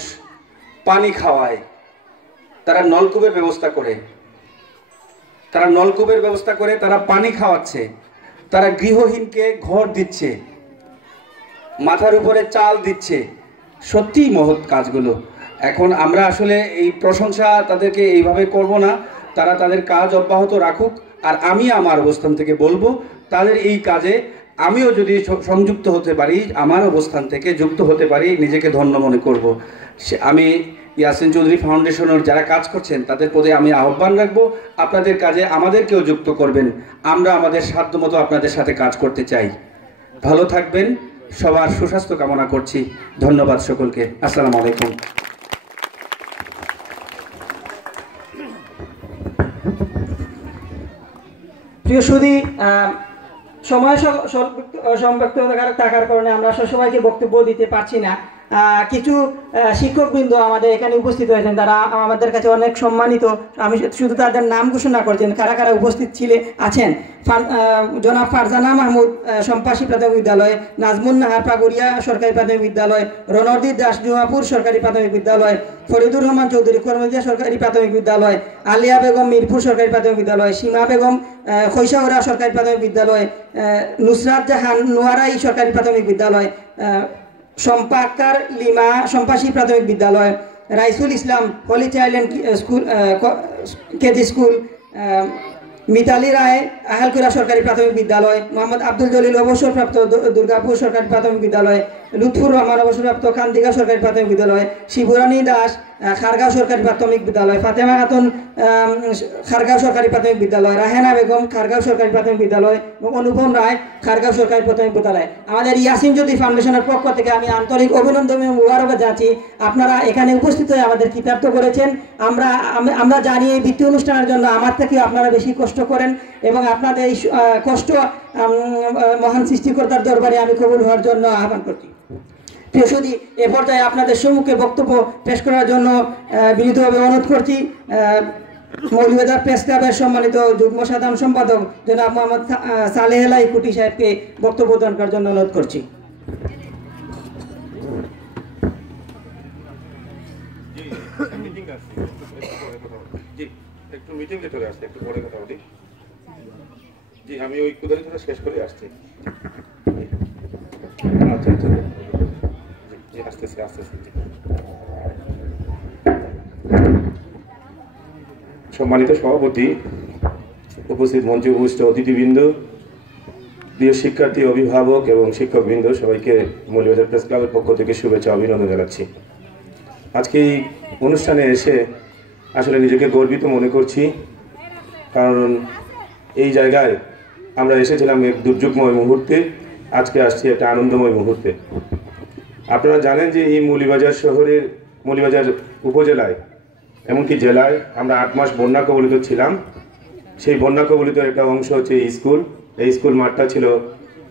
পানি খাওয়ায়? তারা নলকূপের ব্যবস্থা করে, তারা পানি খাওয়াচ্ছে, তারা গৃহহীনকে ঘর দিচ্ছে, মাথার উপরে চাল দিচ্ছে। সত্যিই মহৎ কাজগুলো। এখন আমরা আসলে এই প্রশংসা তাদেরকে এইভাবে করব না, তারা তাদের কাজ অব্যাহত রাখুক। আর আমি আমার অবস্থান থেকে বলবো তাদের এই কাজে আমিও যদি সংযুক্ত হতে পারি, আমার অবস্থান থেকে যুক্ত হতে পারি, নিজেকে ধন্য মনে করব। আমি ইয়াসিন চৌধুরী ফাউন্ডেশনের যারা কাজ করছেন তাদের প্রতি আমি আহ্বান রাখবো, আপনাদের কাজে আমাদেরকেও যুক্ত করবেন। আমরা আমাদের সাধ্যমতো আপনাদের সাথে কাজ করতে চাই। ভালো থাকবেন, সবার সুস্বাস্থ্য কামনা করছি। ধন্যবাদ সকলকে। আসসালামু আলাইকুম। প্রিয় সুধী, সময় সংক্ষিপ্ত থাকার কারণে আমরা সবাইকে বক্তব্য দিতে পারছি না। কিছু শিক্ষকবৃন্দ আমাদের এখানে উপস্থিত হয়েছেন, তারা আমাদের কাছে অনেক সম্মানিত। আমি শুধু তাদের নাম ঘোষণা করছেন কারা কারা উপস্থিত আছেন। জনাব ফারজানা মাহমুদ, সম্পাসী প্রাথমিক বিদ্যালয়; নাজমুন নাহার, পাগুড়িয়া সরকারি প্রাথমিক বিদ্যালয়; রণরদীপ দাস, জুমাপুর সরকারি প্রাথমিক বিদ্যালয়; ফরিদুর রহমান চৌধুরী, কর্মদিয়া সরকারি প্রাথমিক বিদ্যালয়; আলিয়া বেগম, মিরপুর সরকারি প্রাথমিক বিদ্যালয়; সীমা বেগম, খৈশাউরা সরকারি প্রাথমিক বিদ্যালয়; নুসরাত জাহান, নোয়ারাই সরকারি প্রাথমিক বিদ্যালয়; শম্পা আক্তার, লিমা, সম্পাসী প্রাথমিক বিদ্যালয়; Raisul Islam, holy child school KG school; Mitali Roy, Ahalkura সরকারি প্রাথমিক বিদ্যালয়; মোহাম্মদ আব্দুল জলিল, অবসরপ্রাপ্ত, দুর্গাপুর সরকারি প্রাথমিক বিদ্যালয়; লুৎফুর রহমান, অবসরপ্রাপ্ত, কান্দিগা সরকারি প্রাথমিক বিদ্যালয়; শিবরানী দাস, খারগাঁও সরকারি প্রাথমিক বিদ্যালয়; ফাতেমা খাতুন, খারগাঁও সরকারি প্রাথমিক বিদ্যালয়; রাহেনা বেগম, খারগাঁও সরকারি প্রাথমিক বিদ্যালয়; অনুপম রায়, খারগাঁও সরকারি প্রাথমিক বিদ্যালয়। আমাদের ইয়াসিন চৌধুরী ফাউন্ডেশনের পক্ষ থেকে আমি আন্তরিক অভিনন্দন এবং মুবারকবাদ জানাচ্ছি। আপনারা এখানে উপস্থিত হয়ে আমাদের কৃতার্থ করেছেন। আমরা জানি এই বৃত্তি অনুষ্ঠানের জন্য আমার থেকে আপনারা বেশি কষ্ট করেন এবং আপনাদের এই কষ্ট মহান সৃষ্টিকর্তার দরবারে আমি কবুল হওয়ার জন্য আহ্বান করছি। প্রিয় সুধী, এ পর্যায়ে আপনাদের সম্মুখে বক্তব্য পেশ করার জন্য বিনীতভাবে অনুরোধ করছি মৌলভীবাজার প্রেস ক্লাবের সম্মানিত যুগ্ম সাধারণ সম্পাদক জনাব মোহাম্মদ সালেহ আলাই কুটি সাহেবকে বক্তব্য দান করার জন্য অনুরোধ করছি। একটু মিটিংয়ে চলে আসছে, একটু পরে কথা বলি। জি, আমি ওই কুদারিটা শেষ করে আসছি। আচ্ছা আচ্ছা, জি আসতেছি আসতেছি। সম্মানিত সভাপতি, উপস্থিত মঞ্চে উপস্থিত অতিথিবৃন্দ, প্রিয় শিক্ষার্থী, অভিভাবক এবং শিক্ষকবৃন্দ, সবাইকে মৌলভীবাজার প্রেস ক্লাবের পক্ষ থেকে শুভেচ্ছা অভিনন্দন জানাচ্ছি। আজকে এই অনুষ্ঠানে এসে আসলে নিজেকে গর্বিত মনে করছি, কারণ এই জায়গায় আমরা এসেছিলাম এক দুর্যোগময় মুহূর্তে, আজকে আসছি একটা আনন্দময় মুহূর্তে। আপনারা জানেন যে এই মৌলভীবাজার শহরের, মৌলভীবাজার উপজেলায় এমনকি জেলায় আমরা 8 মাস বন্যা কবলিত ছিলাম। সেই বন্যা কবলিত একটা অংশ হচ্ছে এই স্কুল। এই স্কুল মাঠটা ছিল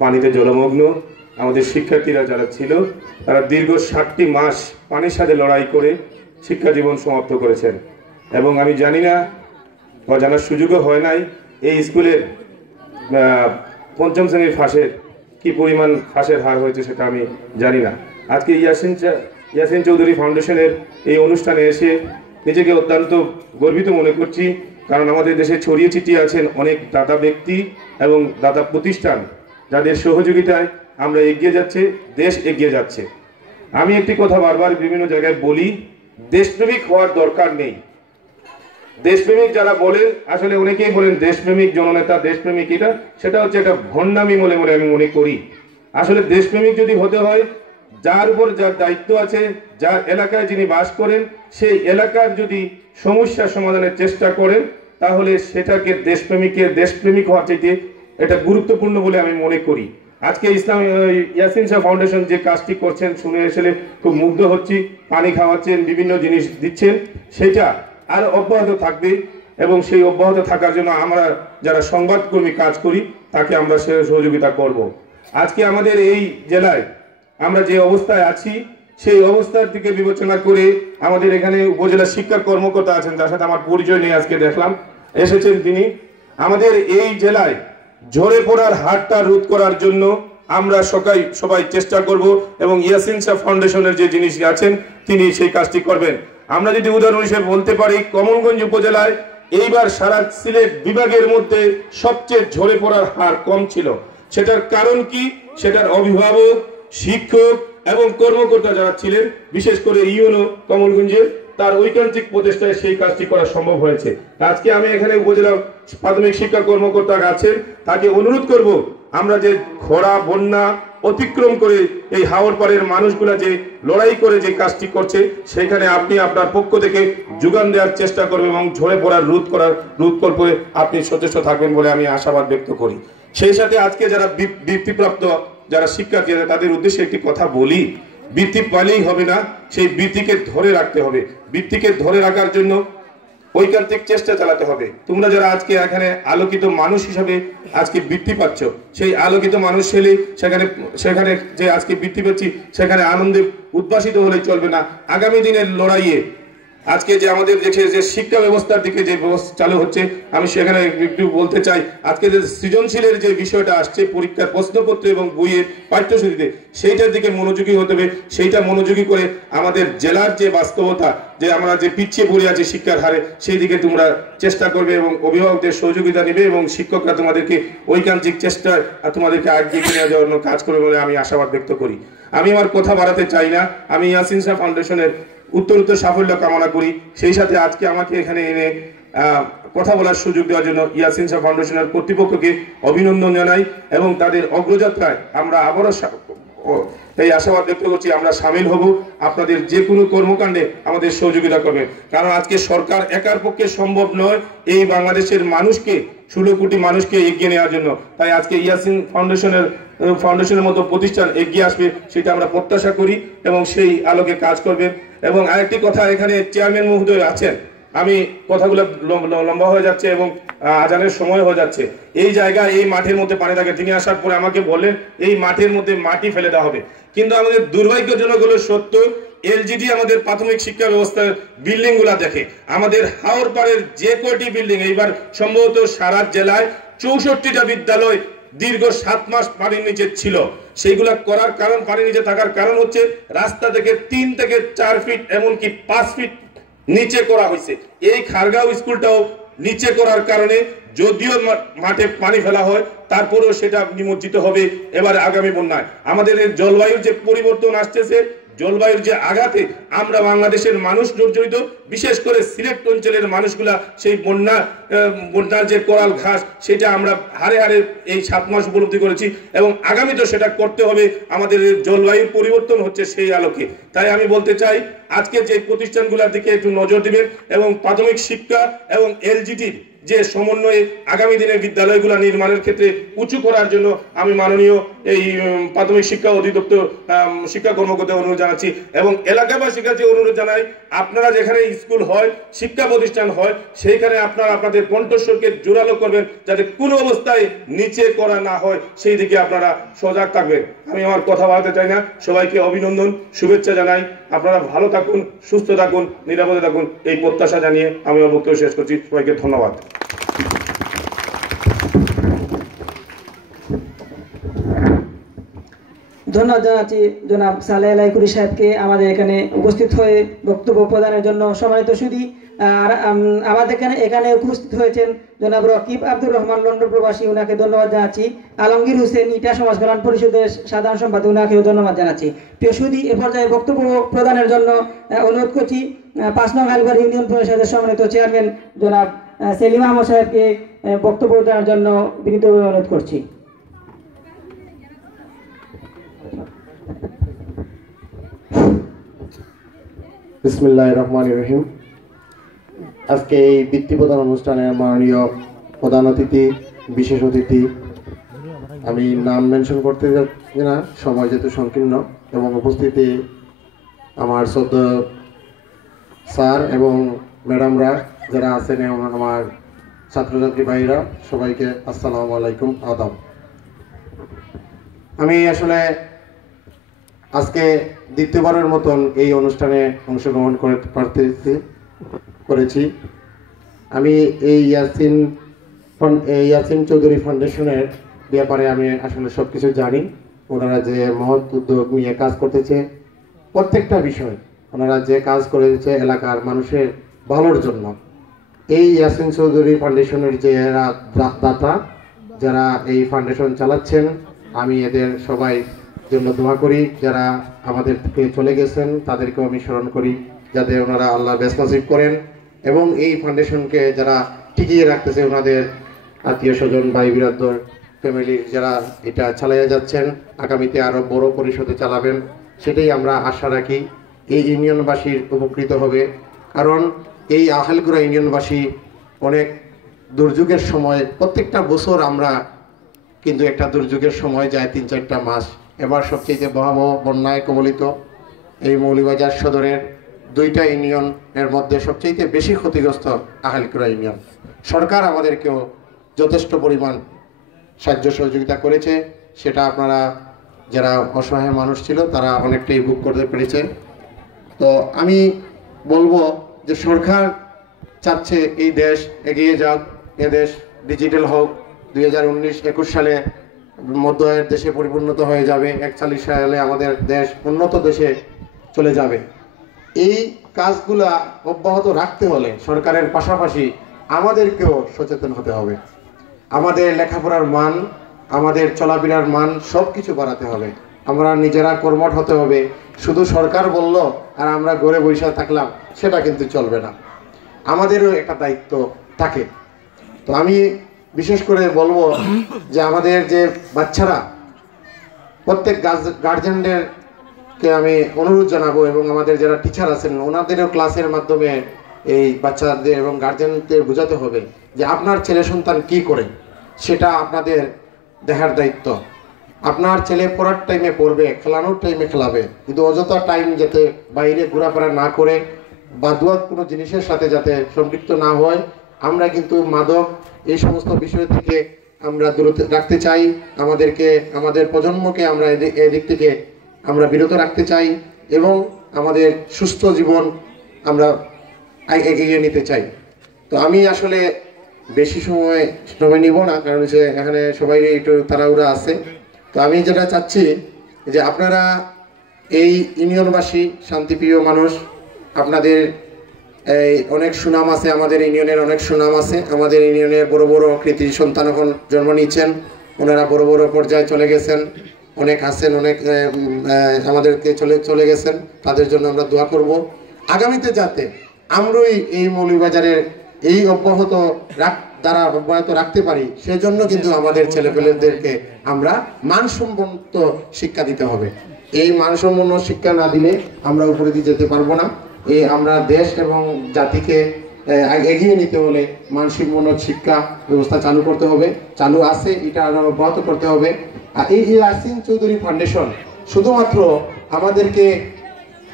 পানিতে জলমগ্ন। আমাদের শিক্ষার্থীরা যারা ছিল তারা দীর্ঘ 60টি মাস পানির সাথে লড়াই করে শিক্ষা জীবন সমাপ্ত করেছেন। এবং আমি জানি না বা জানার সুযোগও হয় নাই এই স্কুলের 5ম শ্রেণীর ফাঁসের কি পরিমাণ ফাঁসের হার হয়েছে সেটা আমি জানি না। আজকে ইয়াসিন চৌধুরী ফাউন্ডেশনের এই অনুষ্ঠানে এসে নিজেকে অত্যন্ত গর্বিত মনে করছি, কারণ আমাদের দেশে ছড়িয়ে ছিটিয়ে আছেন অনেক দাতা ব্যক্তি এবং দাতা প্রতিষ্ঠান, যাদের সহযোগিতায় আমরা এগিয়ে যাচ্ছে, দেশ এগিয়ে যাচ্ছে। আমি একটি কথা বারবার বিভিন্ন জায়গায় বলি, দেশপ্রেমিক হওয়ার দরকার নেই। দেশপ্রেমিক যারা বলেন, আসলে অনেকেই বলেন দেশপ্রেমিক জননেতা, দেশপ্রেমিক, এটা সেটা হচ্ছে একটা ভণ্ডামি বলে আমি মনে করি। আসলে দেশপ্রেমিক যদি হতে হয়, যার উপর যার দায়িত্ব আছে, যার এলাকায় যিনি বাস করেন, সেই এলাকার যদি সমস্যা সমাধানের চেষ্টা করেন, তাহলে সেটাকে দেশপ্রেমিক হওয়ার চাইতে এটা গুরুত্বপূর্ণ বলে আমি মনে করি। আজকে ইয়াসিন শাহ ফাউন্ডেশন যে কাজটি করছেন শুনে আসলে খুব মুগ্ধ হচ্ছি। পানি খাওয়াচ্ছেন, বিভিন্ন জিনিস দিচ্ছেন, সেটা আর অব্যাহত থাকবে এবং সেই অব্যাহত থাকার জন্য আমরা যারা সংবাদকর্মী কাজ করি তাকে আমরা সহযোগিতা করব। আজকে আমাদের এই জেলায় আমরা যে অবস্থায় আছি, সেই অবস্থার দিকে বিবেচনা করে আমাদের এখানে উপজেলা শিক্ষা কর্মকর্তা আছেন, যার সাথে আমার পরিচয় নিয়ে আজকে দেখলাম এসেছেন তিনি। আমাদের এই জেলায় ঝরে পড়ার হারটা রোধ করার জন্য আমরা সবাই চেষ্টা করব এবং ইয়াসিন শাহ ফাউন্ডেশনের যে জিনিস আছেন তিনি সেই কাজটি করবেন। আমরা যদি উদাহরণ হিসেবে বলতে পারি, কমলগঞ্জ উপজেলায় এইবার সারা সিলেট বিভাগের মধ্যে সবচেয়ে ঝরে পড়ার হার কম ছিল। সেটার কারণ কি? সেটার অভিভাবক, শিক্ষক এবং কর্মকর্তা যারা ছিলেন, বিশেষ করে ইউনো কমলগঞ্জের, তার ঐকান্তিক প্রচেষ্টায় সেই কাজটি করা সম্ভব হয়েছে। আজকে আমি এখানে উপজেলা প্রাথমিক শিক্ষা কর্মকর্তা আছেন, তাকে অনুরোধ করব, আমরা যে খরা বন্যা অতিক্রম করে এই হাওড়পাড়ের মানুষগুলা যে লড়াই করে যে কাজটি করছে, সেখানে আপনি আপনার পক্ষ থেকে যোগান দেওয়ার চেষ্টা করবেন এবং ঝরে পড়ার রোধ করে আপনি সচেষ্ট থাকবেন বলে আমি আশাবাদ ব্যক্ত করি। সেই সাথে আজকে যারা বৃত্তিপ্রাপ্ত যারা শিক্ষার্থী আছে তাদের উদ্দেশ্যে একটি কথা বলি, বৃত্তি পাইলেই হবে না, সেই বৃত্তিকে ধরে রাখতে হবে। বৃত্তিকে ধরে রাখার জন্য ঐকান্তিক চেষ্টা চালাতে হবে। তোমরা যারা আজকে এখানে আলোকিত মানুষ হিসাবে আজকে বৃত্তি পাচ্ছ, সেই আলোকিত মানুষ হলে সেখানে যে আজকে বৃত্তি পাচ্ছি সেখানে আনন্দে উদ্ভাসিত হলেই চলবে না। আগামী দিনের লড়াইয়ে আজকে যে আমাদের দেশে যে শিক্ষা ব্যবস্থার দিকে যে ব্যবস্থা চালু হচ্ছে, আমি সেখানে একটু বলতে চাই, আজকে যে সৃজনশীলের যে বিষয়টা আসছে পরীক্ষার প্রশ্নপত্র এবং বইয়ের পাঠ্যসূচিতে, সেইটার দিকে মনোযোগী হতে হবে। সেইটা মনোযোগী করে আমাদের জেলার যে বাস্তবতা, যে আমরা যে পিছিয়ে পড়ে আছি শিক্ষার হারে, সেই দিকে তোমরা চেষ্টা করবে এবং অভিভাবকদের সহযোগিতা নেবে এবং শিক্ষকরা তোমাদেরকে ঐকান্তিক চেষ্টায় তোমাদেরকে এগিয়ে নিয়ে যাওয়ার জন্য কাজ করবে বলে আমি আশাবাদ ব্যক্ত করি। আমি আমার কথা বাড়াতে চাই না। আমি ইয়াসিন শাহ ফাউন্ডেশনের উত্তরোত্তর সাফল্য কামনা করি। সেই সাথে আজকে আমাকে এখানে এনে কথা বলার সুযোগ দেওয়ার জন্য ইয়াসিন শাহ ফাউন্ডেশনের কর্তৃপক্ষকে অভিনন্দন জানাই এবং তাদের অগ্রযাত্রায় আমরা আবারও এই আশাবাদ ব্যক্ত করছি আমরা সামিল হব। আপনাদের যে কোনো কর্মকাণ্ডে আমাদের সহযোগিতা করবে, কারণ আজকে সরকার একার পক্ষে সম্ভব নয় এই বাংলাদেশের মানুষকে, 16 কোটি মানুষকে এগিয়ে নেওয়ার জন্য। তাই আজকে ইয়াসিন ফাউন্ডেশনের মতো প্রতিষ্ঠান এগিয়ে আসবে, সেটা আমরা প্রত্যাশা করি এবং সেই আলোকে কাজ করবেন। এবং আরেকটি কথা, এখানে চেয়ারম্যান মহোদয় আছেন, আমি কথাগুলো লম্বা হয়ে যাচ্ছে এবং আজানের সময় হয়ে যাচ্ছে। এই জায়গায় এই মাঠের মধ্যে পানি থাকে। তিনি আসার পরে আমাকে বললেন এই মাঠের মধ্যে মাটি ফেলে দেওয়া হবে, কিন্তু আমাদের দুর্ভাগ্যজনক হলো সত্য, এলজিডি আমাদের প্রাথমিক শিক্ষা ব্যবস্থার বিল্ডিং গুলা দেখে, আমাদের হাওর পাড়ের যে কয়টি বিল্ডিং, এইবার সম্ভবত সারা জেলায় 64টা বিদ্যালয় দীর্ঘ 7 মাস পানির নিচে ছিল। সেইগুলা করার কারণ, পানির নিচে থাকার কারণ হচ্ছে রাস্তা থেকে 3 থেকে 4 ফিট এমনকি 5 ফিট নিচে করা হয়েছে। এই খারগাঁও স্কুলটাও নিচে করার কারণে যদিও মাঠে পানি ফেলা হয় তারপরেও সেটা নিমজ্জিত হবে এবার আগামী বন্যায়। আমাদের জলবায়ুর যে পরিবর্তন আসতেছে, জলবায়ুর যে আঘাতে আমরা বাংলাদেশের মানুষ জর্জরিত, বিশেষ করে সিলেট অঞ্চলের মানুষগুলা সেই বন্যার যে কোরাল ঘাস সেটা আমরা হারে হারে এই 7 মাস উপলব্ধি করেছি এবং আগামীতে সেটা করতে হবে। আমাদের জলবায়ুর পরিবর্তন হচ্ছে সেই আলোকে। তাই আমি বলতে চাই আজকে যে প্রতিষ্ঠানগুলোর দিকে একটু নজর দিবেন এবং প্রাথমিক শিক্ষা এবং এলজিটির যে সমন্বয়ে আগামী দিনে বিদ্যালয়গুলো নির্মাণের ক্ষেত্রে উঁচু করার জন্য আমি মাননীয় এই প্রাথমিক শিক্ষা অধিদপ্তর শিক্ষা কর্মকর্তা অনুরোধ জানাচ্ছি এবং এলাকাবাসীর কাছে অনুরোধ জানাই, আপনারা যেখানে স্কুল হয়, শিক্ষা প্রতিষ্ঠান হয়, সেইখানে আপনারা আপনাদের কণ্ঠস্বরকে জোরালো করবেন যাতে কোনো অবস্থায় নিচে করা না হয়, সেই দিকে আপনারা সজাগ থাকবেন। আমি আমার কথা বাড়াতে চাই না, সবাইকে অভিনন্দন, শুভেচ্ছা জানাই। আপনারা ভালো থাকুন, সুস্থ থাকুন, নিরাপদে থাকুন, এই প্রত্যাশা জানিয়ে আমি আমার বক্তব্য শেষ করছি। সবাইকে ধন্যবাদ। ধন্যবাদ জানাচ্ছি জনাব সালেহ আলাইকুরি সাহেবকে আমাদের এখানে উপস্থিত হয়ে বক্তব্য প্রদানের জন্য। সম্মানিত সুধী, আর আমাদের এখানে উপস্থিত হয়েছেন জনাব রকিব আব্দুর রহমান লন্ডন প্রবাসী, উনাকে ধন্যবাদ জানাচ্ছি। আলমগীর হোসেন ইটা সমাজ কল্যাণ পরিষদের সাধারণ সম্পাদক, উনাকেও ধন্যবাদ জানাচ্ছি। প্রিয় সুধী, এ পর্যায়ে বক্তব্য প্রদানের জন্য অনুরোধ করছি 5 নং আলগড় ইউনিয়ন পরিষদের সম্মানিত চেয়ারম্যান জনাব সেলিম আহমদ সাহেবকে বক্তব্য প্রদানের জন্য বিনীতভাবে অনুরোধ করছি। বিসমিল্লাহির রহমানির রহিম। আজকে এই বৃত্তি প্রদান অনুষ্ঠানের মাননীয় প্রধান অতিথি, বিশেষ অতিথি, আমি নাম মেনশন করতে যাচ্ছি না, সময় যেহেতু সংকীর্ণ, এবং উপস্থিতি আমার শ্রদ্ধেয় স্যার এবং ম্যাডামরা যারা আছেন এবং আমার ছাত্রছাত্রী ভাইরা, সবাইকে আসসালামু আলাইকুম, আদাব। আমি আসলে আজকে দ্বিতীয়বারের মতন এই অনুষ্ঠানে অংশগ্রহণ করেছি। আমি এই ইয়াসিন চৌধুরী ফাউন্ডেশনের ব্যাপারে আমি আসলে সব কিছু জানি। ওনারা যে মহৎ উদ্যোগ নিয়ে কাজ করতেছে, প্রত্যেকটা বিষয় ওনারা যে কাজ করেছে এলাকার মানুষের ভালোর জন্য। এই ইয়াসিন চৌধুরী ফাউন্ডেশনের যে দাতা, যারা এই ফাউন্ডেশন চালাচ্ছেন, আমি এদের সবাই জন্য দোয়া করি। যারা আমাদেরকে চলে গেছেন তাদেরকেও আমি স্মরণ করি, যাতে ওনারা আল্লাহ বেস্ট নসিব করেন এবং এই ফাউন্ডেশনকে যারা টিকিয়ে রাখতেছে, ওনাদের আত্মীয় স্বজন, ভাই বিরাদর, ফ্যামিলির যারা এটা চালিয়ে যাচ্ছেন, আগামীতে আরও বড় পরিসরে চালাবেন, সেটাই আমরা আশা রাখি। এই ইউনিয়নবাসীর উপকৃত হবে, কারণ এই আহেলগুড়া ইউনিয়নবাসী অনেক দুর্যোগের সময়, প্রত্যেকটা বছর আমরা কিন্তু একটা দুর্যোগের সময় যায় 3-4টা মাস। এবার সবচেয়ে ভয়াবহ বন্যায় কবলিত এই মৌলভীবাজার সদরের 2টা ইউনিয়নের মধ্যে সবচেয়ে বেশি ক্ষতিগ্রস্ত আহেলকুড়া ইউনিয়ন। সরকার আমাদেরকেও যথেষ্ট পরিমাণ সাহায্য সহযোগিতা করেছে, সেটা আপনারা যারা অসহায় মানুষ ছিল তারা অনেকটাই ভোগ করতে পেরেছে। তো আমি বলবো যে সরকার চাচ্ছে এই দেশ এগিয়ে যাক, এ দেশ ডিজিটাল হোক, 2019-21 সালে মধ্য আয়ের দেশে পরিপূর্ণত হয়ে যাবে, 41 সালে আমাদের দেশ উন্নত দেশে চলে যাবে। এই কাজগুলা অব্যাহত রাখতে হলে সরকারের পাশাপাশি আমাদেরকেও সচেতন হতে হবে। আমাদের লেখাপড়ার মান, আমাদের চলাফেরার মান সব কিছু বাড়াতে হবে। আমরা নিজেরা কর্মঠ হতে হবে। শুধু সরকার বলল আর আমরা ঘরে বসে থাকলাম, সেটা কিন্তু চলবে না। আমাদেরও একটা দায়িত্ব থাকে। তো আমি বিশেষ করে বলবো যে আমাদের যে বাচ্চারা, প্রত্যেক গার্জেনদেরকে আমি অনুরোধ জানাবো এবং আমাদের যারা টিচার আছেন ওনাদেরও ক্লাসের মাধ্যমে এই বাচ্চাদের এবং গার্জেনদের বোঝাতে হবে যে আপনার ছেলে সন্তান কি করে, সেটা আপনাদের দেখার দায়িত্ব। আপনার ছেলে পড়ার টাইমে পড়বে, খেলানোর টাইমে খেলাবে, কিন্তু অযথা টাইম যাতে বাইরে ঘোরাফেরা না করে বা দুয়াত কোনো জিনিসের সাথে যাতে সম্পৃক্ত না হয়, আমরা কিন্তু মাদক এই সমস্ত বিষয় থেকে আমরা দূরত রাখতে চাই। আমাদের প্রজন্মকে আমরা এদিক থেকে আমরা বিরত রাখতে চাই এবং আমাদের সুস্থ জীবন আমরা এগিয়ে নিতে চাই। তো আমি আসলে বেশি সময় নিব না, কারণ হচ্ছে এখানে সবাই একটু তাড়াহুড়া আছে। তো আমি যেটা চাচ্ছি যে আপনারা এই ইউনিয়নবাসী শান্তিপ্রিয় মানুষ, আপনাদের এই অনেক সুনাম আছে, আমাদের ইউনিয়নের অনেক সুনাম আছে। আমাদের ইউনিয়নের বড় বড় কৃতি সন্তান এখন জন্ম নিচ্ছেন, ওনারা বড় বড় পর্যায়ে চলে গেছেন, অনেক আছেন, অনেক আমাদেরকে চলে গেছেন। তাদের জন্য আমরা দোয়া করব আগামীতে যাতে আমরাই এই মৌলভীবাজারের এই অব্যাহত রাখতে পারি। সেজন্য কিন্তু আমাদের ছেলেপেলেদেরকে আমরা মানসম্পন্ন শিক্ষা দিতে হবে। এই মানসম্পন্ন শিক্ষা না দিলে আমরা উপরে দিয়ে যেতে পারবো না। আমরা দেশ এবং জাতিকে এগিয়ে নিতে হলে মানসম্পন্ন শিক্ষা ব্যবস্থা চালু করতে হবে, চালু আছে, এটা আরো অব্যাহত করতে হবে। আর এই ইয়াসিন চৌধুরী ফাউন্ডেশন শুধুমাত্র আমাদেরকে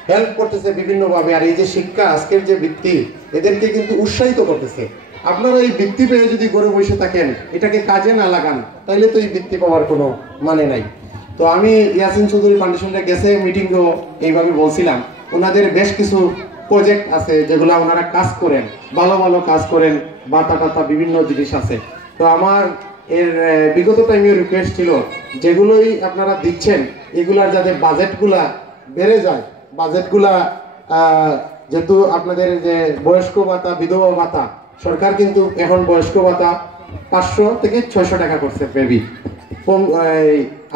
হেল্প করতেছে বিভিন্নভাবে। আর এই যে শিক্ষা আজকের যে বৃত্তি, এদেরকে কিন্তু উৎসাহিত করতেছে। আপনারা এই বৃত্তি পেয়ে যদি ঘরে বসে থাকেন, এটাকে কাজে না লাগান, তাহলে তো এই বৃত্তি পাওয়ার কোনো মানে নাই। তো আমি ইয়াসিন চৌধুরী ফাউন্ডেশনটা গেছে মিটিংও এইভাবে বলছিলাম, ওনাদের বেশ কিছু প্রজেক্ট আছে যেগুলো ওনারা কাজ করেন, ভালো ভালো কাজ করেন, বাতা টাতা বিভিন্ন জিনিস আছে। তো আমার এর বিগত টাইমে রিকোয়েস্ট ছিল যেগুলোই আপনারা দিচ্ছেন এগুলার যাতে বাজেটগুলা বেড়ে যায়। বাজেটগুলা যেহেতু আপনাদের যে বয়স্ক ভাতা, বিধবা ভাতা, সরকার কিন্তু এখন বয়স্ক ভাতা 500 থেকে 600 টাকা করছে বেবি।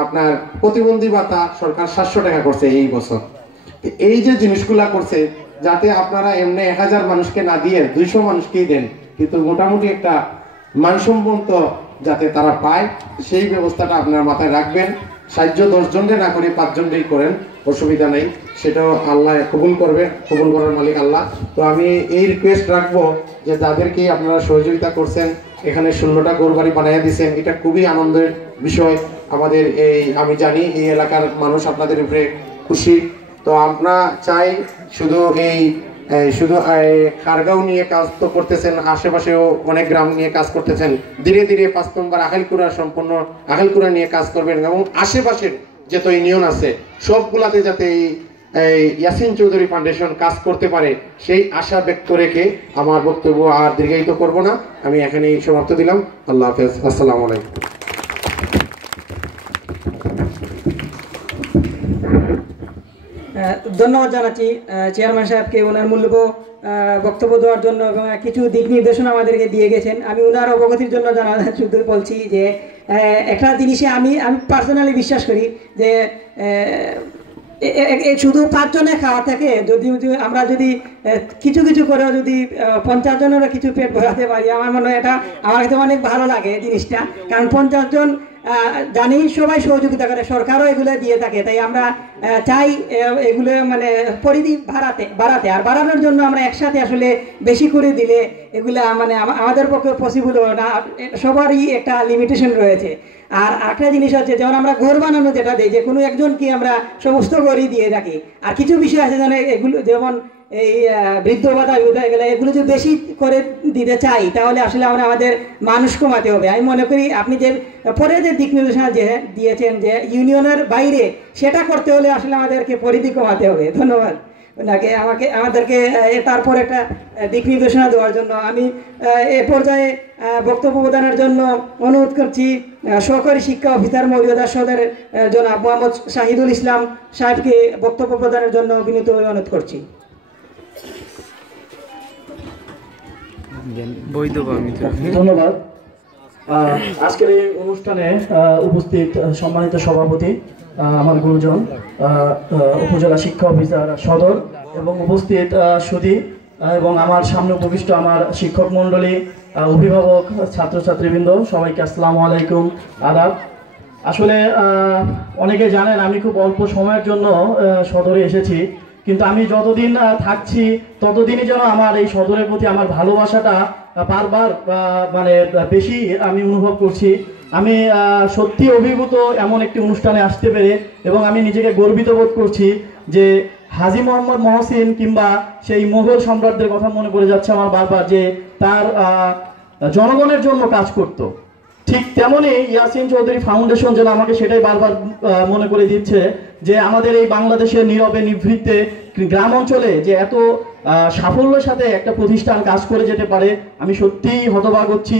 আপনার প্রতিবন্ধী ভাতা সরকার 700 টাকা করছে এই বছর। এই যে জিনিসগুলা করছে, যাতে আপনারা এমনি 1000 মানুষকে না দিয়ে 200 মানুষকেই দেন, কিন্তু মোটামুটি একটা মানসম্পন্ন যাতে তারা পায়, সেই ব্যবস্থাটা আপনার মাথায় রাখবেন। সাহায্য 10 জনকে না করে 5 জনকেই করেন, অসুবিধা নেই, সেটাও আল্লাহ কবুল করবেন, কবুল করার মালিক আল্লাহ। তো আমি এই রিকোয়েস্ট রাখবো যে যাদেরকেই আপনারা সহযোগিতা করছেন, এখানে 16টা ঘরবাড়ি বানিয়ে দিয়েছেন, এটা খুবই আনন্দের বিষয় আমাদের। আমি জানি এই এলাকার মানুষ আপনাদের উপরে খুশি। তো আমরা চাই শুধু খারগাঁও নিয়ে কাজ তো করতেছেন, আশেপাশেও অনেক গ্রাম নিয়ে কাজ করতেছেন, ধীরে ধীরে 5 নম্বর আহেলকুড়া সম্পূর্ণ আহেলকুড়া নিয়ে কাজ করবেন এবং আশেপাশের যত ইউনিয়ন আছে সবগুলাতে যাতে এই ইয়াসিন চৌধুরী ফাউন্ডেশন কাজ করতে পারে, সেই আশা ব্যক্ত রেখে আমার বক্তব্য আর দীর্ঘায়িত করব না, আমি এখানেই সমাপ্ত দিলাম। আল্লাহ হাফেজ, আসসালামু আলাইকুম। ধন্যবাদ জানাচ্ছি চেয়ারম্যান সাহেবকে ওনার মূল্যবান বক্তব্য দেওয়ার জন্য এবং কিছু দিক নির্দেশনা আমাদেরকে দিয়ে গেছেন। আমি ওনার অবগতির জন্য শুধু বলছি যে একটা জিনিসে আমি পার্সোনালি বিশ্বাস করি যে শুধু 5 জনে খাওয়া থেকে যদি আমরা যদি কিছু কিছু করে যদি 50 জনেরও কিছু পেট ভরাতে পারি, আমার মনে হয় এটা আমার কাছে অনেক ভালো লাগে জিনিসটা। কারণ 50 জন জানি সবাই সহযোগিতা করে, সরকারও এগুলো দিয়ে থাকে, তাই আমরা চাই এগুলো মানে পরিধি বাড়াতে আর বাড়ানোর জন্য আমরা একসাথে আসলে বেশি করে দিলে এগুলা মানে আমাদের পক্ষে পসিবল হবে না, সবারই একটা লিমিটেশন রয়েছে। আর একটা জিনিস হচ্ছে যেমন আমরা ঘর বানানো যেটা দিই, যে কোনো একজনকে আমরা সমস্ত ঘরই দিয়ে থাকি, আর কিছু বিষয় আছে যেন এগুলো যেমন এই বৃদ্ধ ভাতা এগুলো যদি বেশি করে দিতে চাই তাহলে আসলে আমরা আমাদের মানুষ কমাতে হবে। আমি মনে করি আপনি যে পরে যে দিক নির্দেশনা যে দিয়েছেন যে ইউনিয়নের বাইরে, সেটা করতে হলে আসলে আমাদেরকে পরিধি কমাতে হবে। ধন্যবাদ ওনাকে আমাদেরকে তারপর একটা দিক নির্দেশনা দেওয়ার জন্য। আমি এ পর্যায়ে বক্তব্য প্রদানের জন্য অনুরোধ করছি সহকারী শিক্ষা অফিসার মৌলভীবাজার সদরের জনাব মোহাম্মদ শাহিদুল ইসলাম সাহেবকে বক্তব্য প্রদানের জন্য বিনীতভাবে অনুরোধ করছি। ধন্যবাদ। আজকের এই অনুষ্ঠানে উপস্থিত সম্মানিত সভাপতি, আমার গুরুজন উপজেলা শিক্ষা অফিসার সদর এবং উপস্থিত সুধী এবং আমার সামনে উপবিষ্ট আমার শিক্ষক মণ্ডলী, অভিভাবক, ছাত্রছাত্রীবৃন্দ, সবাইকে আসসালামু আলাইকুম, আদাব। আসলে অনেকে জানেন আমি খুব অল্প সময়ের জন্য সদরে এসেছি, কিন্তু আমি যতদিন থাকছি ততদিনই যেন আমার এই সদরের প্রতি আমার ভালোবাসাটা বারবার মানে বেশি আমি অনুভব করছি। আমি সত্যি অভিভূত এমন একটি অনুষ্ঠানে আসতে পেরে, এবং আমি নিজেকে গর্বিত বোধ করছি যে হাজী মোহাম্মদ মহসিন কিংবা সেই মোগল সম্রাটদের কথা মনে পড়ে যাচ্ছে আমার বারবার, যে তার জনগণের জন্য কাজ করত। ঠিক তেমনই ইয়াসিন চৌধুরী ফাউন্ডেশন যেন আমাকে সেটাই বারবার মনে করে দিচ্ছে যে আমাদের এই বাংলাদেশের নীরবে নিভৃতে গ্রাম অঞ্চলে যে এত সাফল্যের সাথে একটা প্রতিষ্ঠান কাজ করে যেতে পারে, আমি সত্যিই হতবাক হচ্ছি।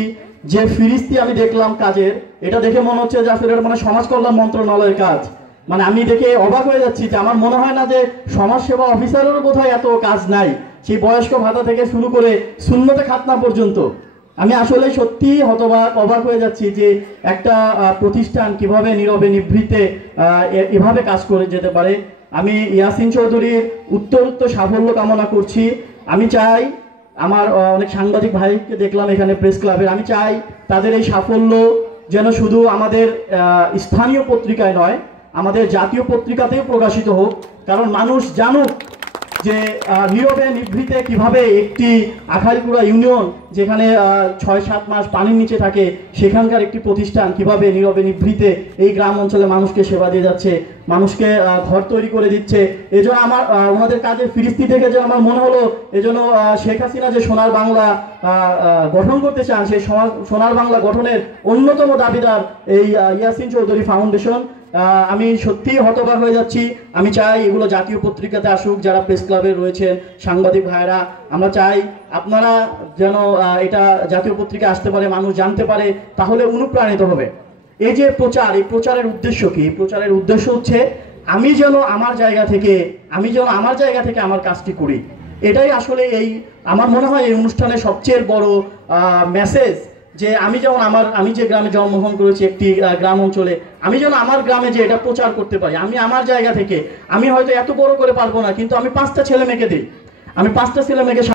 যে ফিরিস্তি আমি দেখলাম কাজের, এটা দেখে মনে হচ্ছে যে আসলে এটা মানে সমাজ কল্যাণ মন্ত্রণালয়ের কাজ। মানে আমি দেখে অবাক হয়ে যাচ্ছি যে আমার মনে হয় না যে সমাজসেবা অফিসারেরও বোধহয় এত কাজ নাই, সেই বয়স্ক ভাতা থেকে শুরু করে সুন্নতে খাতনা পর্যন্ত। আমি আসলে সত্যি অবাক হয়ে যাচ্ছি যে একটা প্রতিষ্ঠান কিভাবে নীরবে নিভৃতে এভাবে কাজ করে যেতে পারে। আমি ইয়াসিন চৌধুরীর উত্তরোত্তর সাফল্য কামনা করছি। আমি চাই, আমার অনেক সাংবাদিক ভাইকে দেখলাম এখানে প্রেস ক্লাবের, আমি চাই তাদের এই সাফল্য যেন শুধু আমাদের স্থানীয় পত্রিকায় নয়, আমাদের জাতীয় পত্রিকাতেও প্রকাশিত হোক। কারণ মানুষ জানুক যে নীরবে নিভৃতে কিভাবে একটি আখাইড়কুড়া ইউনিয়ন যেখানে ৬-৭ মাস পানির নিচে থাকে, সেখানকার একটি প্রতিষ্ঠান কিভাবে নীরবে নিভৃতে এই গ্রাম অঞ্চলে মানুষকে সেবা দিয়ে যাচ্ছে, মানুষকে ঘর তৈরি করে দিচ্ছে। এজন্য আমার ওনাদের কাজের ফিরিস্তি দেখে যে আমার মনে হলো এজন্য শেখ হাসিনা যে সোনার বাংলা গঠন করতে চান, সেই সোনার বাংলা গঠনের অন্যতম দাবিদার এই ইয়াসিন চৌধুরী ফাউন্ডেশন। আমি সত্যি হতবাক হয়ে যাচ্ছি। আমি চাই এগুলো জাতীয় পত্রিকাতে আসুক, যারা প্রেস ক্লাবে রয়েছেন সাংবাদিক ভাইরা, আমরা চাই আপনারা যেন এটা জাতীয় পত্রিকায় আসতে পারে, মানুষ জানতে পারে, তাহলে অনুপ্রাণিত হবে। এই যে প্রচার, এই প্রচারের উদ্দেশ্য কি? প্রচারের উদ্দেশ্য হচ্ছে আমি যেন আমার জায়গা থেকে আমার কাজটি করি। এটাই আসলে এই আমার মনে হয় এই অনুষ্ঠানের সবচেয়ে বড় মেসেজ, যে আমি যেমন আমি যে গ্রামে জন্মগ্রহণ করেছি একটি গ্রাম অঞ্চলে, আমি যেন আমার গ্রামে যে এটা প্রচার করতে পারি। আমি আমার জায়গা থেকে, আমি হয়তো এত বড় করে পারবো না, কিন্তু আমি 5টা ছেলে মেয়েকে দিই, আমি 5টা ছেলে মেয়েকে